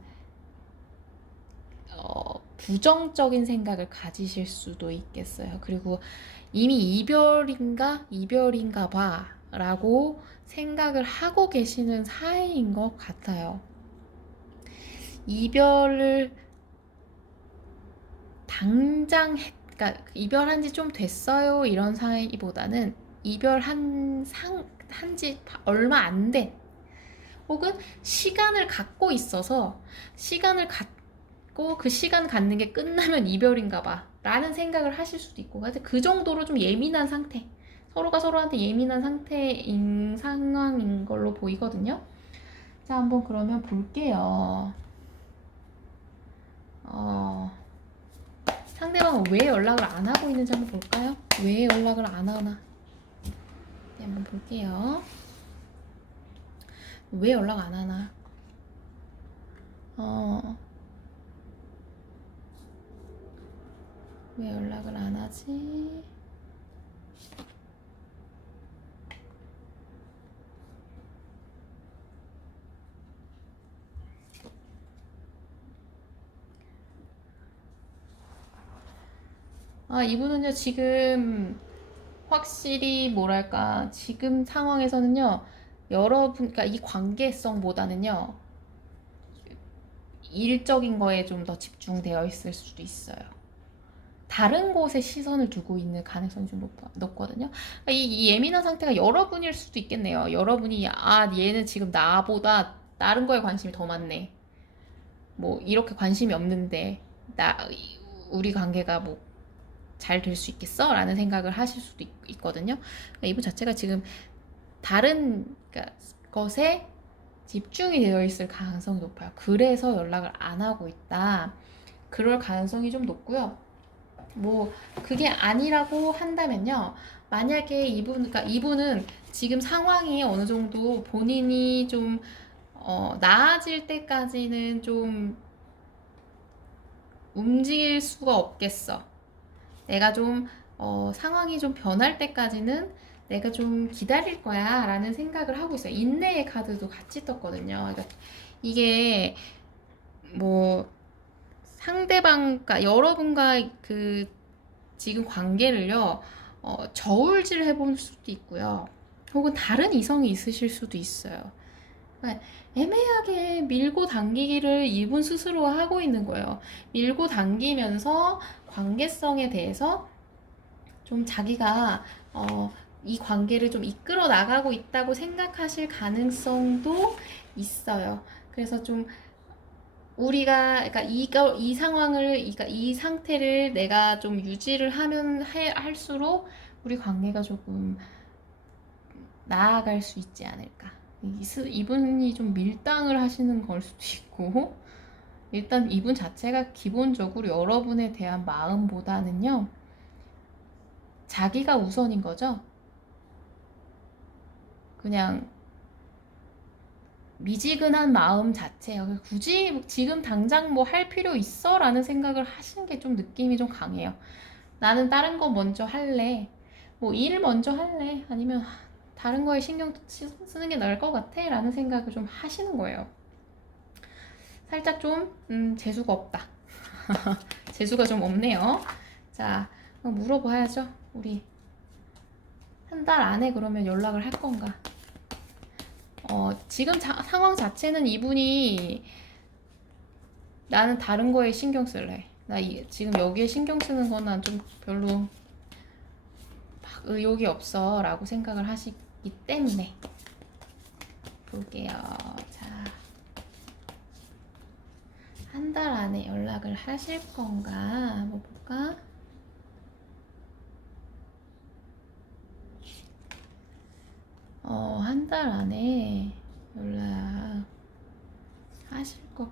부정적인 생각을 가지실 수도 있겠어요. 그리고 이미 이별인가 봐 라고 생각을 하고 계시는 사이인 것 같아요. 이별을 당장 그러니까 이별한 지 좀 됐어요 이런 사이보다는 한지 얼마 안 된, 혹은 시간을 갖고 있어서 시간을 갖고 그 시간 갖는 게 끝나면 이별인가 봐 라는 생각을 하실 수도 있고, 그 정도로 좀 예민한 상태, 서로가 서로한테 예민한 상태인 상황인 걸로 보이거든요. 자, 한번 그러면 볼게요. 상대방은 왜 연락을 안 하고 있는지 한번 볼까요? 왜 연락을 안 하나? 네, 한번 볼게요. 왜 연락 안 하나? 왜 연락을 안 하지? 이분은요, 지금 확실히 뭐랄까, 지금 상황에서는요, 그러니까 이 관계성보다는요, 일적인 거에 좀 더 집중되어 있을 수도 있어요. 다른 곳에 시선을 두고 있는 가능성이 좀 높거든요. 그러니까 이 예민한 상태가 여러분일 수도 있겠네요. 여러분이, 얘는 지금 나보다 다른 거에 관심이 더 많네. 뭐, 이렇게 관심이 없는데, 우리 관계가 뭐, 잘 될 수 있겠어? 라는 생각을 하실 수도 있거든요. 그러니까 이분 자체가 지금 다른 것에 집중이 되어 있을 가능성이 높아요. 그래서 연락을 안 하고 있다. 그럴 가능성이 좀 높고요. 뭐 그게 아니라고 한다면요. 만약에 이분은 지금 상황이 어느 정도 본인이 좀 나아질 때까지는 좀 움직일 수가 없겠어. 내가 좀 상황이 좀 변할 때까지는 내가 좀 기다릴 거야 라는 생각을 하고 있어요. 인내의 카드도 같이 떴거든요. 그러니까 이게 뭐 상대방과 여러분과 그 지금 관계를요, 저울질 해볼 수도 있고요. 혹은 다른 이성이 있으실 수도 있어요. 그러니까 애매하게 밀고 당기기를 이분 스스로 하고 있는 거예요. 밀고 당기면서 관계성에 대해서 좀 자기가 이 관계를 좀 이끌어 나가고 있다고 생각하실 가능성도 있어요. 그래서 좀 우리가 그러니까 이 상황을 그러니까 이 상태를 내가 좀 유지를 할수록 우리 관계가 조금 나아갈 수 있지 않을까. 이분이 좀 밀당을 하시는 걸 수도 있고, 일단 이분 자체가 기본적으로 여러분에 대한 마음보다는요, 자기가 우선인 거죠. 그냥 미지근한 마음 자체예요. 굳이 지금 당장 뭐 할 필요 있어? 라는 생각을 하시는 게 좀 느낌이 좀 강해요. 나는 다른 거 먼저 할래. 뭐 일 먼저 할래. 아니면 다른 거에 신경 쓰는 게 나을 것 같아. 라는 생각을 좀 하시는 거예요. 살짝 좀 재수가 없다. 재수가 좀 없네요. 자, 물어봐야죠. 우리 한 달 안에 그러면 연락을 할 건가? 지금 상황 자체는 이분이 나는 다른 거에 신경 쓸래. 지금 여기에 신경 쓰는 건 난 좀 별로 막 의욕이 없어 라고 생각을 하시기 때문에 볼게요. 자, 한 달 안에 연락을 하실 건가 한번 볼까? 한 달 안에 연락 하실 것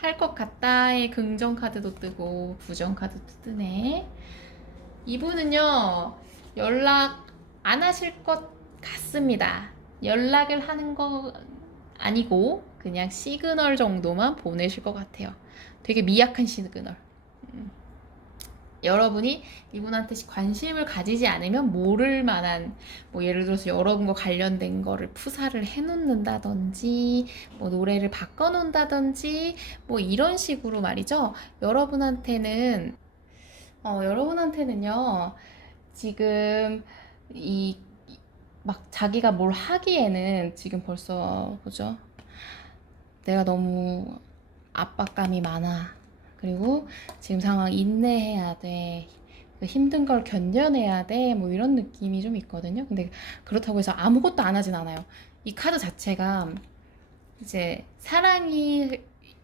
할 것 같다의 긍정 카드도 뜨고 부정 카드도 뜨네. 이분은요, 연락 안 하실 것 같습니다. 연락을 하는 거 아니고 그냥 시그널 정도만 보내실 것 같아요. 되게 미약한 시그널. 여러분이 이분한테 관심을 가지지 않으면 모를 만한, 뭐 예를 들어서 여러분과 관련된 거를 푸사를 해놓는다든지, 뭐 노래를 바꿔놓는다든지, 뭐 이런 식으로 말이죠. 여러분한테는요, 지금 막 자기가 뭘 하기에는 지금 벌써 그죠? 내가 너무 압박감이 많아. 그리고 지금 상황 인내해야 돼. 그 힘든 걸 견뎌내야 돼. 뭐 이런 느낌이 좀 있거든요. 근데 그렇다고 해서 아무것도 안 하진 않아요. 이 카드 자체가 이제 사랑이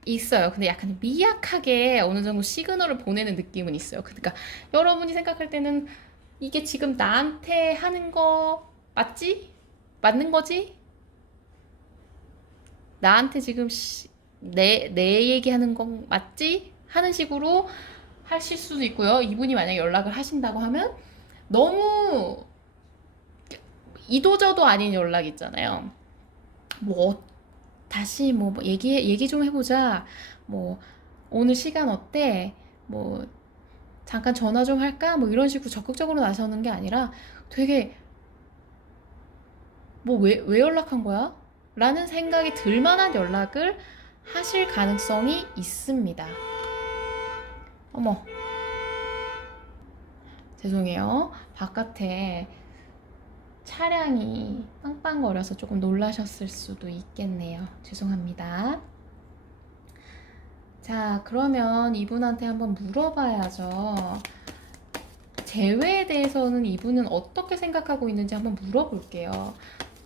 있어요. 근데 약간 미약하게 어느 정도 시그널을 보내는 느낌은 있어요. 그러니까 여러분이 생각할 때는 이게 지금 나한테 하는 거 맞지? 맞는 거지? 나한테 지금 내 얘기하는 건 맞지? 하는 식으로 하실 수도 있고요. 이분이 만약에 연락을 하신다고 하면 너무 이도저도 아닌 연락 있잖아요. 뭐 다시 뭐 얘기 좀 해보자. 뭐 오늘 시간 어때? 뭐 잠깐 전화 좀 할까? 뭐 이런 식으로 적극적으로 나서는 게 아니라 되게 뭐 왜 연락한 거야? 라는 생각이 들 만한 연락을 하실 가능성이 있습니다. 어머, 죄송해요. 바깥에 차량이 빵빵거려서 조금 놀라셨을 수도 있겠네요. 죄송합니다. 자, 그러면 이분한테 한번 물어봐야죠. 재회에 대해서는 이분은 어떻게 생각하고 있는지 한번 물어볼게요.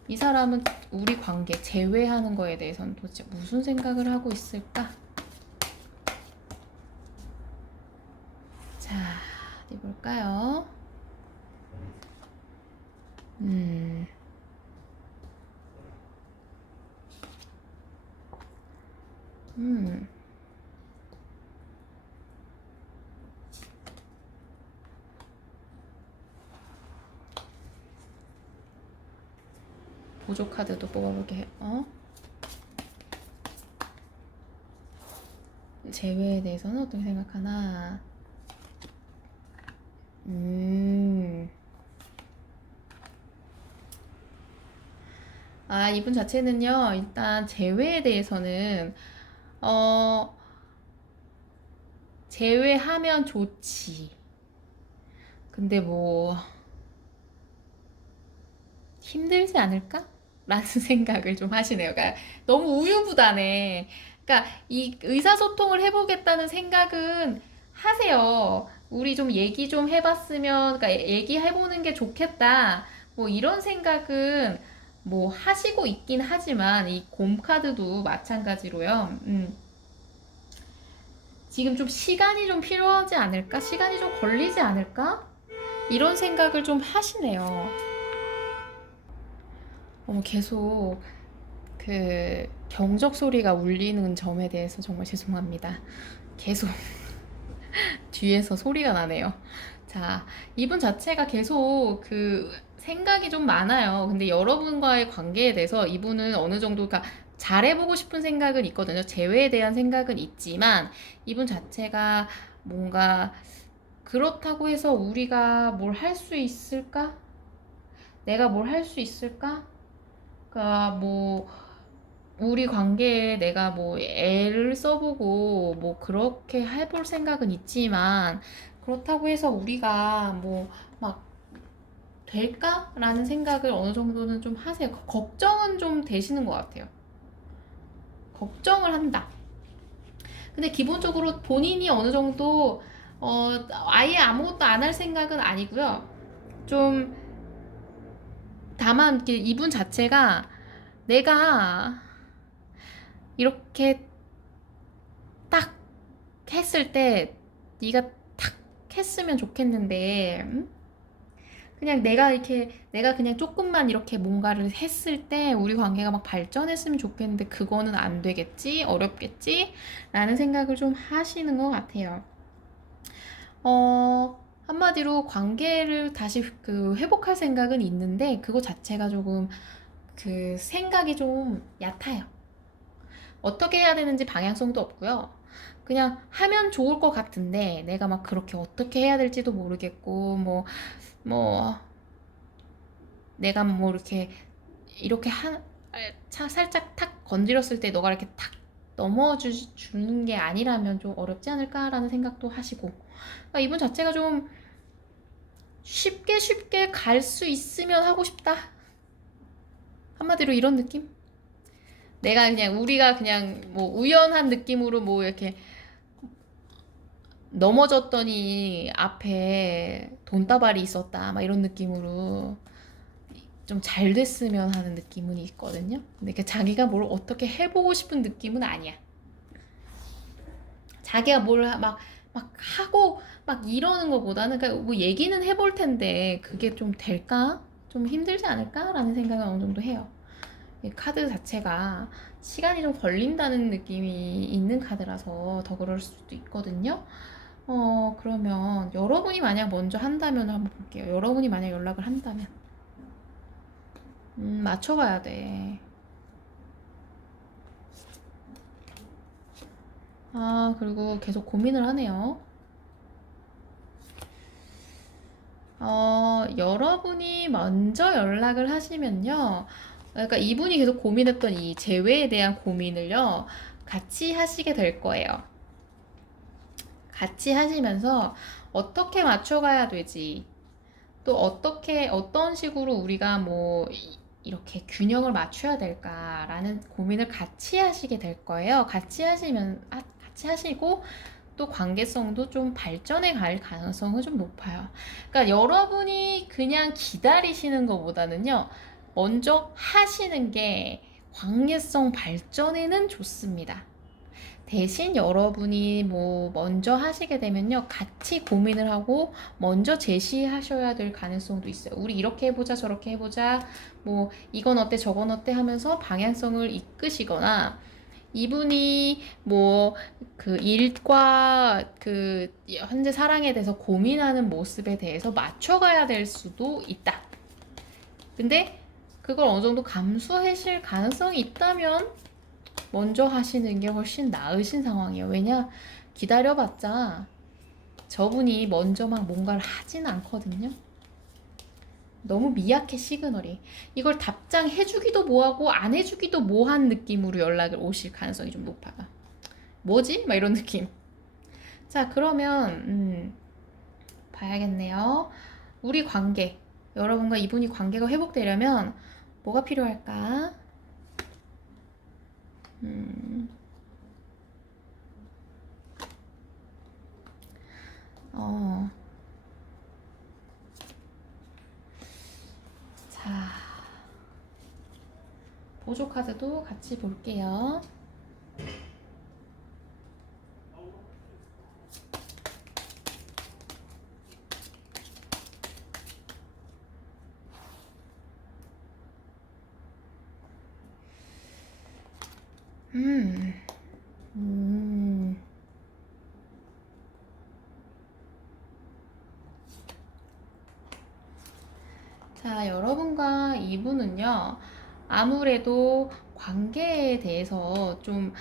이 사람은 우리 관계, 재회하는 거에 대해서는 도대체 무슨 생각을 하고 있을까? 자, 어디 볼까요? 음. 음. 보조 카드도 뽑아볼게. 재회에 대해서는 어떻게 생각하나? 이분 자체는요, 일단 재회에 대해서는, 어, 재회하면 좋지. 근데 뭐, 힘들지 않을까? 라는 생각을 좀 하시네요. 그러니까 너무 우유부단해. 그러니까 이 의사소통을 해보겠다는 생각은 하세요. 우리 좀 얘기 좀 해봤으면, 그러니까 얘기해보는 게 좋겠다. 뭐 이런 생각은 뭐 하시고 있긴 하지만 이 곰카드도 마찬가지로요. 지금 좀 시간이 좀 필요하지 않을까? 시간이 좀 걸리지 않을까? 이런 생각을 좀 하시네요. 계속 그 경적 소리가 울리는 점에 대해서 정말 죄송합니다. 계속 뒤에서 소리가 나네요. 자, 이분 자체가 계속 그 생각이 좀 많아요. 근데 여러분과의 관계에 대해서 이분은 어느 정도, 그러니까 잘해보고 싶은 생각은 있거든요. 재회에 대한 생각은 있지만 이분 자체가 뭔가 그렇다고 해서 우리가 뭘 할 수 있을까? 내가 뭘 할 수 있을까? 그러니까 뭐 우리 관계에 내가 뭐 애를 써보고 뭐 그렇게 해볼 생각은 있지만 그렇다고 해서 우리가 뭐 막 될까? 라는 생각을 어느 정도는 좀 하세요. 걱정은 좀 되시는 것 같아요. 걱정을 한다. 근데 기본적으로 본인이 어느 정도 아예 아무것도 안 할 생각은 아니고요. 좀 다만 이분 자체가 내가 이렇게 딱 했을 때 네가 탁 했으면 좋겠는데 그냥 내가 그냥 조금만 이렇게 뭔가를 했을 때 우리 관계가 막 발전했으면 좋겠는데 그거는 안 되겠지? 어렵겠지? 라는 생각을 좀 하시는 것 같아요. 한마디로 관계를 다시 그 회복할 생각은 있는데 그거 자체가 조금 그 생각이 좀 얕아요. 어떻게 해야 되는지 방향성도 없고요. 그냥 하면 좋을 것 같은데 내가 막 그렇게 어떻게 해야 될지도 모르겠고 뭐 내가 뭐 이렇게 살짝 탁 건드렸을 때 너가 이렇게 탁 넘어주는 게 아니라면 좀 어렵지 않을까라는 생각도 하시고 그러니까 이분 자체가 좀 쉽게 갈 수 있으면 하고 싶다 한마디로 이런 느낌? 내가 그냥 우리가 그냥 뭐 우연한 느낌으로 뭐 이렇게 넘어졌더니 앞에 돈다발이 있었다 막 이런 느낌으로 좀 잘 됐으면 하는 느낌은 있거든요. 근데 자기가 뭘 어떻게 해보고 싶은 느낌은 아니야. 자기가 뭘 막 하고 막 이러는 것보다는 그러니까 뭐 얘기는 해볼 텐데 그게 좀 될까? 좀 힘들지 않을까라는 생각을 어느 정도 해요. 이 카드 자체가 시간이 좀 걸린다는 느낌이 있는 카드라서 더 그럴 수도 있거든요. 그러면 여러분이 만약 먼저 한다면 한번 볼게요. 여러분이 만약 연락을 한다면. 맞춰가야 돼. 아, 그리고 계속 고민을 하네요. 여러분이 먼저 연락을 하시면요. 그러니까 이분이 계속 고민했던 이 재회에 대한 고민을요. 같이 하시게 될 거예요. 같이 하시면서 어떻게 맞춰가야 되지? 또 어떻게, 어떤 식으로 우리가 뭐, 이렇게 균형을 맞춰야 될까라는 고민을 같이 하시게 될 거예요. 같이 하시고, 또 관계성도 좀 발전해 갈 가능성은 좀 높아요. 그러니까 여러분이 그냥 기다리시는 것보다는요, 먼저 하시는 게 관계성 발전에는 좋습니다. 대신 여러분이 뭐 먼저 하시게 되면요, 같이 고민을 하고 먼저 제시하셔야 될 가능성도 있어요. 우리 이렇게 해보자, 저렇게 해보자, 뭐 이건 어때, 저건 어때 하면서 방향성을 이끄시거나, 이분이 뭐 그 일과 그 현재 사랑에 대해서 고민하는 모습에 대해서 맞춰가야 될 수도 있다. 근데 그걸 어느 정도 감수하실 가능성이 있다면 먼저 하시는 게 훨씬 나으신 상황이에요. 왜냐? 기다려봤자 저분이 먼저 막 뭔가를 하진 않거든요. 너무 미약해, 시그널이. 이걸 답장해주기도 뭐하고 안 해주기도 뭐한 느낌으로 연락을 오실 가능성이 좀 높아요. 뭐지? 막 이런 느낌. 자, 그러면 봐야겠네요. 우리 관계, 여러분과 이분이 관계가 회복되려면 뭐가 필요할까? 어, 자, 보조 카드도 같이 볼게요. 음, 음. 자, 여러분과 이분은요, 아무래도 관계에 대해서 좀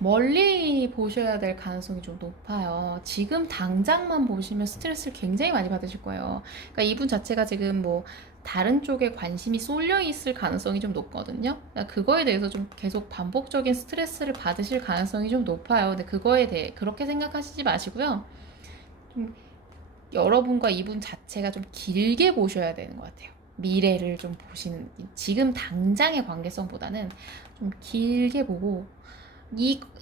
멀리 보셔야 될 가능성이 좀 높아요. 지금 당장만 보시면 스트레스를 굉장히 많이 받으실 거예요. 그러니까 이분 자체가 지금 뭐 다른 쪽에 관심이 쏠려 있을 가능성이 좀 높거든요. 그러니까 그거에 대해서 좀 계속 반복적인 스트레스를 받으실 가능성이 좀 높아요. 근데 그거에 대해 그렇게 생각하시지 마시고요. 좀 여러분과 이분 자체가 좀 길게 보셔야 되는 것 같아요. 미래를 좀 보시는, 지금 당장의 관계성보다는 좀 길게 보고,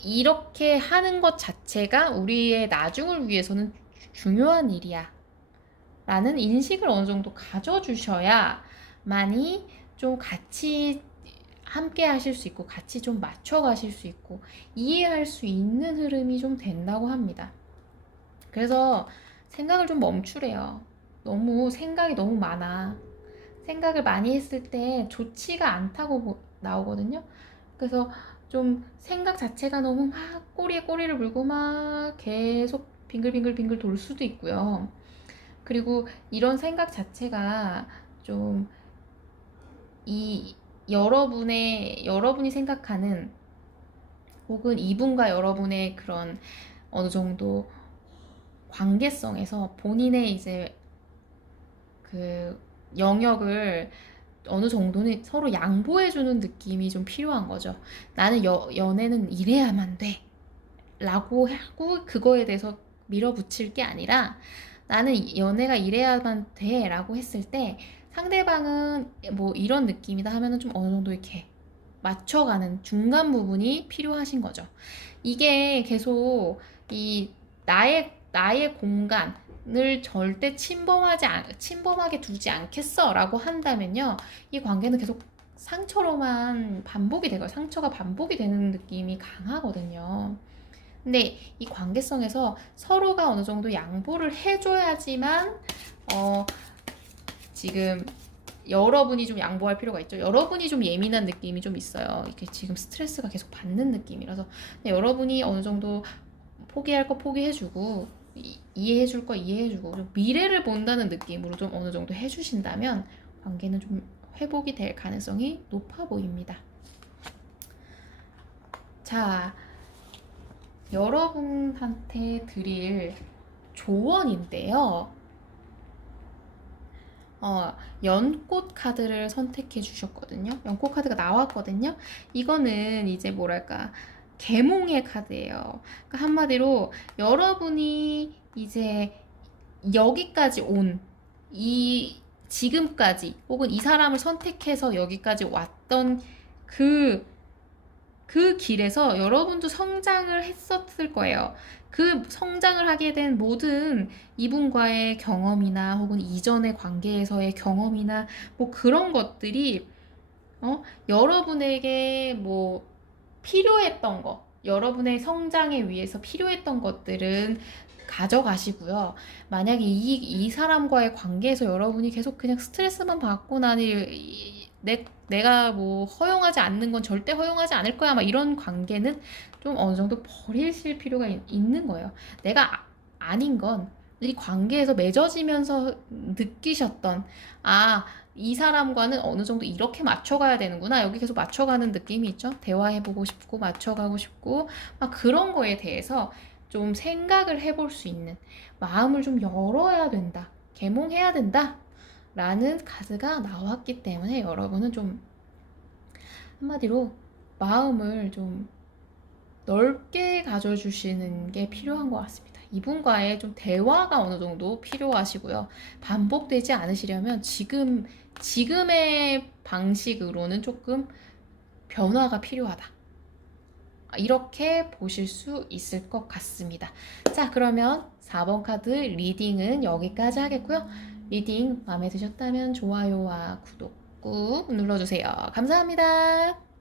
이렇게 하는 것 자체가 우리의 나중을 위해서는 중요한 일이야. 라는 인식을 어느 정도 가져주셔야만이 좀 같이 함께 하실 수 있고, 같이 좀 맞춰 가실 수 있고, 이해할 수 있는 흐름이 좀 된다고 합니다. 그래서 생각을 좀 멈추래요. 생각이 너무 많아. 생각을 많이 했을 때 좋지가 않다고 나오거든요. 그래서 좀 생각 자체가 너무 막 꼬리에 꼬리를 물고 막 계속 빙글빙글 돌 수도 있고요. 그리고 이런 생각 자체가 좀 여러분이 생각하는 혹은 이분과 여러분의 그런 어느 정도 관계성에서 본인의 이제 그 영역을 어느 정도는 서로 양보해주는 느낌이 좀 필요한 거죠. 나는 연애는 이래야만 돼. 라고 하고 그거에 대해서 밀어붙일 게 아니라 나는 연애가 이래야만 돼. 라고 했을 때 상대방은 뭐 이런 느낌이다 하면은 좀 어느 정도 이렇게 맞춰가는 중간 부분이 필요하신 거죠. 이게 계속 이 나의 공간을 절대 침범하게 두지 않겠어라고 한다면요, 이 관계는 계속 상처로만 반복이 되고 상처가 반복이 되는 느낌이 강하거든요. 근데 이 관계성에서 서로가 어느 정도 양보를 해줘야지만 지금 여러분이 좀 양보할 필요가 있죠. 여러분이 좀 예민한 느낌이 좀 있어요. 이게 지금 스트레스가 계속 받는 느낌이라서 여러분이 어느 정도 포기할 거 포기해주고 이해해줄 거 이해해주고 좀 미래를 본다는 느낌으로 좀 어느 정도 해주신다면 관계는 좀 회복이 될 가능성이 높아 보입니다. 자, 여러분한테 드릴 조언인데요. 연꽃 카드를 선택해 주셨거든요. 연꽃 카드가 나왔거든요. 이거는 이제 뭐랄까, 계몽의 카드예요. 그러니까 한마디로 여러분이 이제 여기까지 지금까지 혹은 이 사람을 선택해서 여기까지 왔던 그 길에서 여러분도 성장을 했었을 거예요. 그 성장을 하게 된 모든 이분과의 경험이나 혹은 이전의 관계에서의 경험이나 뭐 그런 것들이 여러분에게 뭐 필요했던 거, 여러분의 성장에 위해서 필요했던 것들은 가져가시고요. 만약에 이 사람과의 관계에서 여러분이 계속 그냥 스트레스만 받고 나니 내가 뭐 허용하지 않는 건 절대 허용하지 않을 거야 막 이런 관계는 좀 어느 정도 버리실 필요가 있는 거예요. 내가 아닌 건 이 관계에서 맺어지면서 느끼셨던 이 사람과는 어느 정도 이렇게 맞춰가야 되는구나. 여기 계속 맞춰가는 느낌이 있죠. 대화해보고 싶고 맞춰가고 싶고 막 그런 거에 대해서 좀 생각을 해볼 수 있는 마음을 좀 열어야 된다. 개몽해야 된다. 라는 카드가 나왔기 때문에 여러분은 좀 한마디로 마음을 좀 넓게 가져주시는 게 필요한 것 같습니다. 이분과의 좀 대화가 어느 정도 필요하시고요. 반복되지 않으시려면 지금의 방식으로는 조금 변화가 필요하다. 이렇게 보실 수 있을 것 같습니다. 자, 그러면 4번 카드 리딩은 여기까지 하겠고요. 리딩 마음에 드셨다면 좋아요와 구독 꾹 눌러주세요. 감사합니다.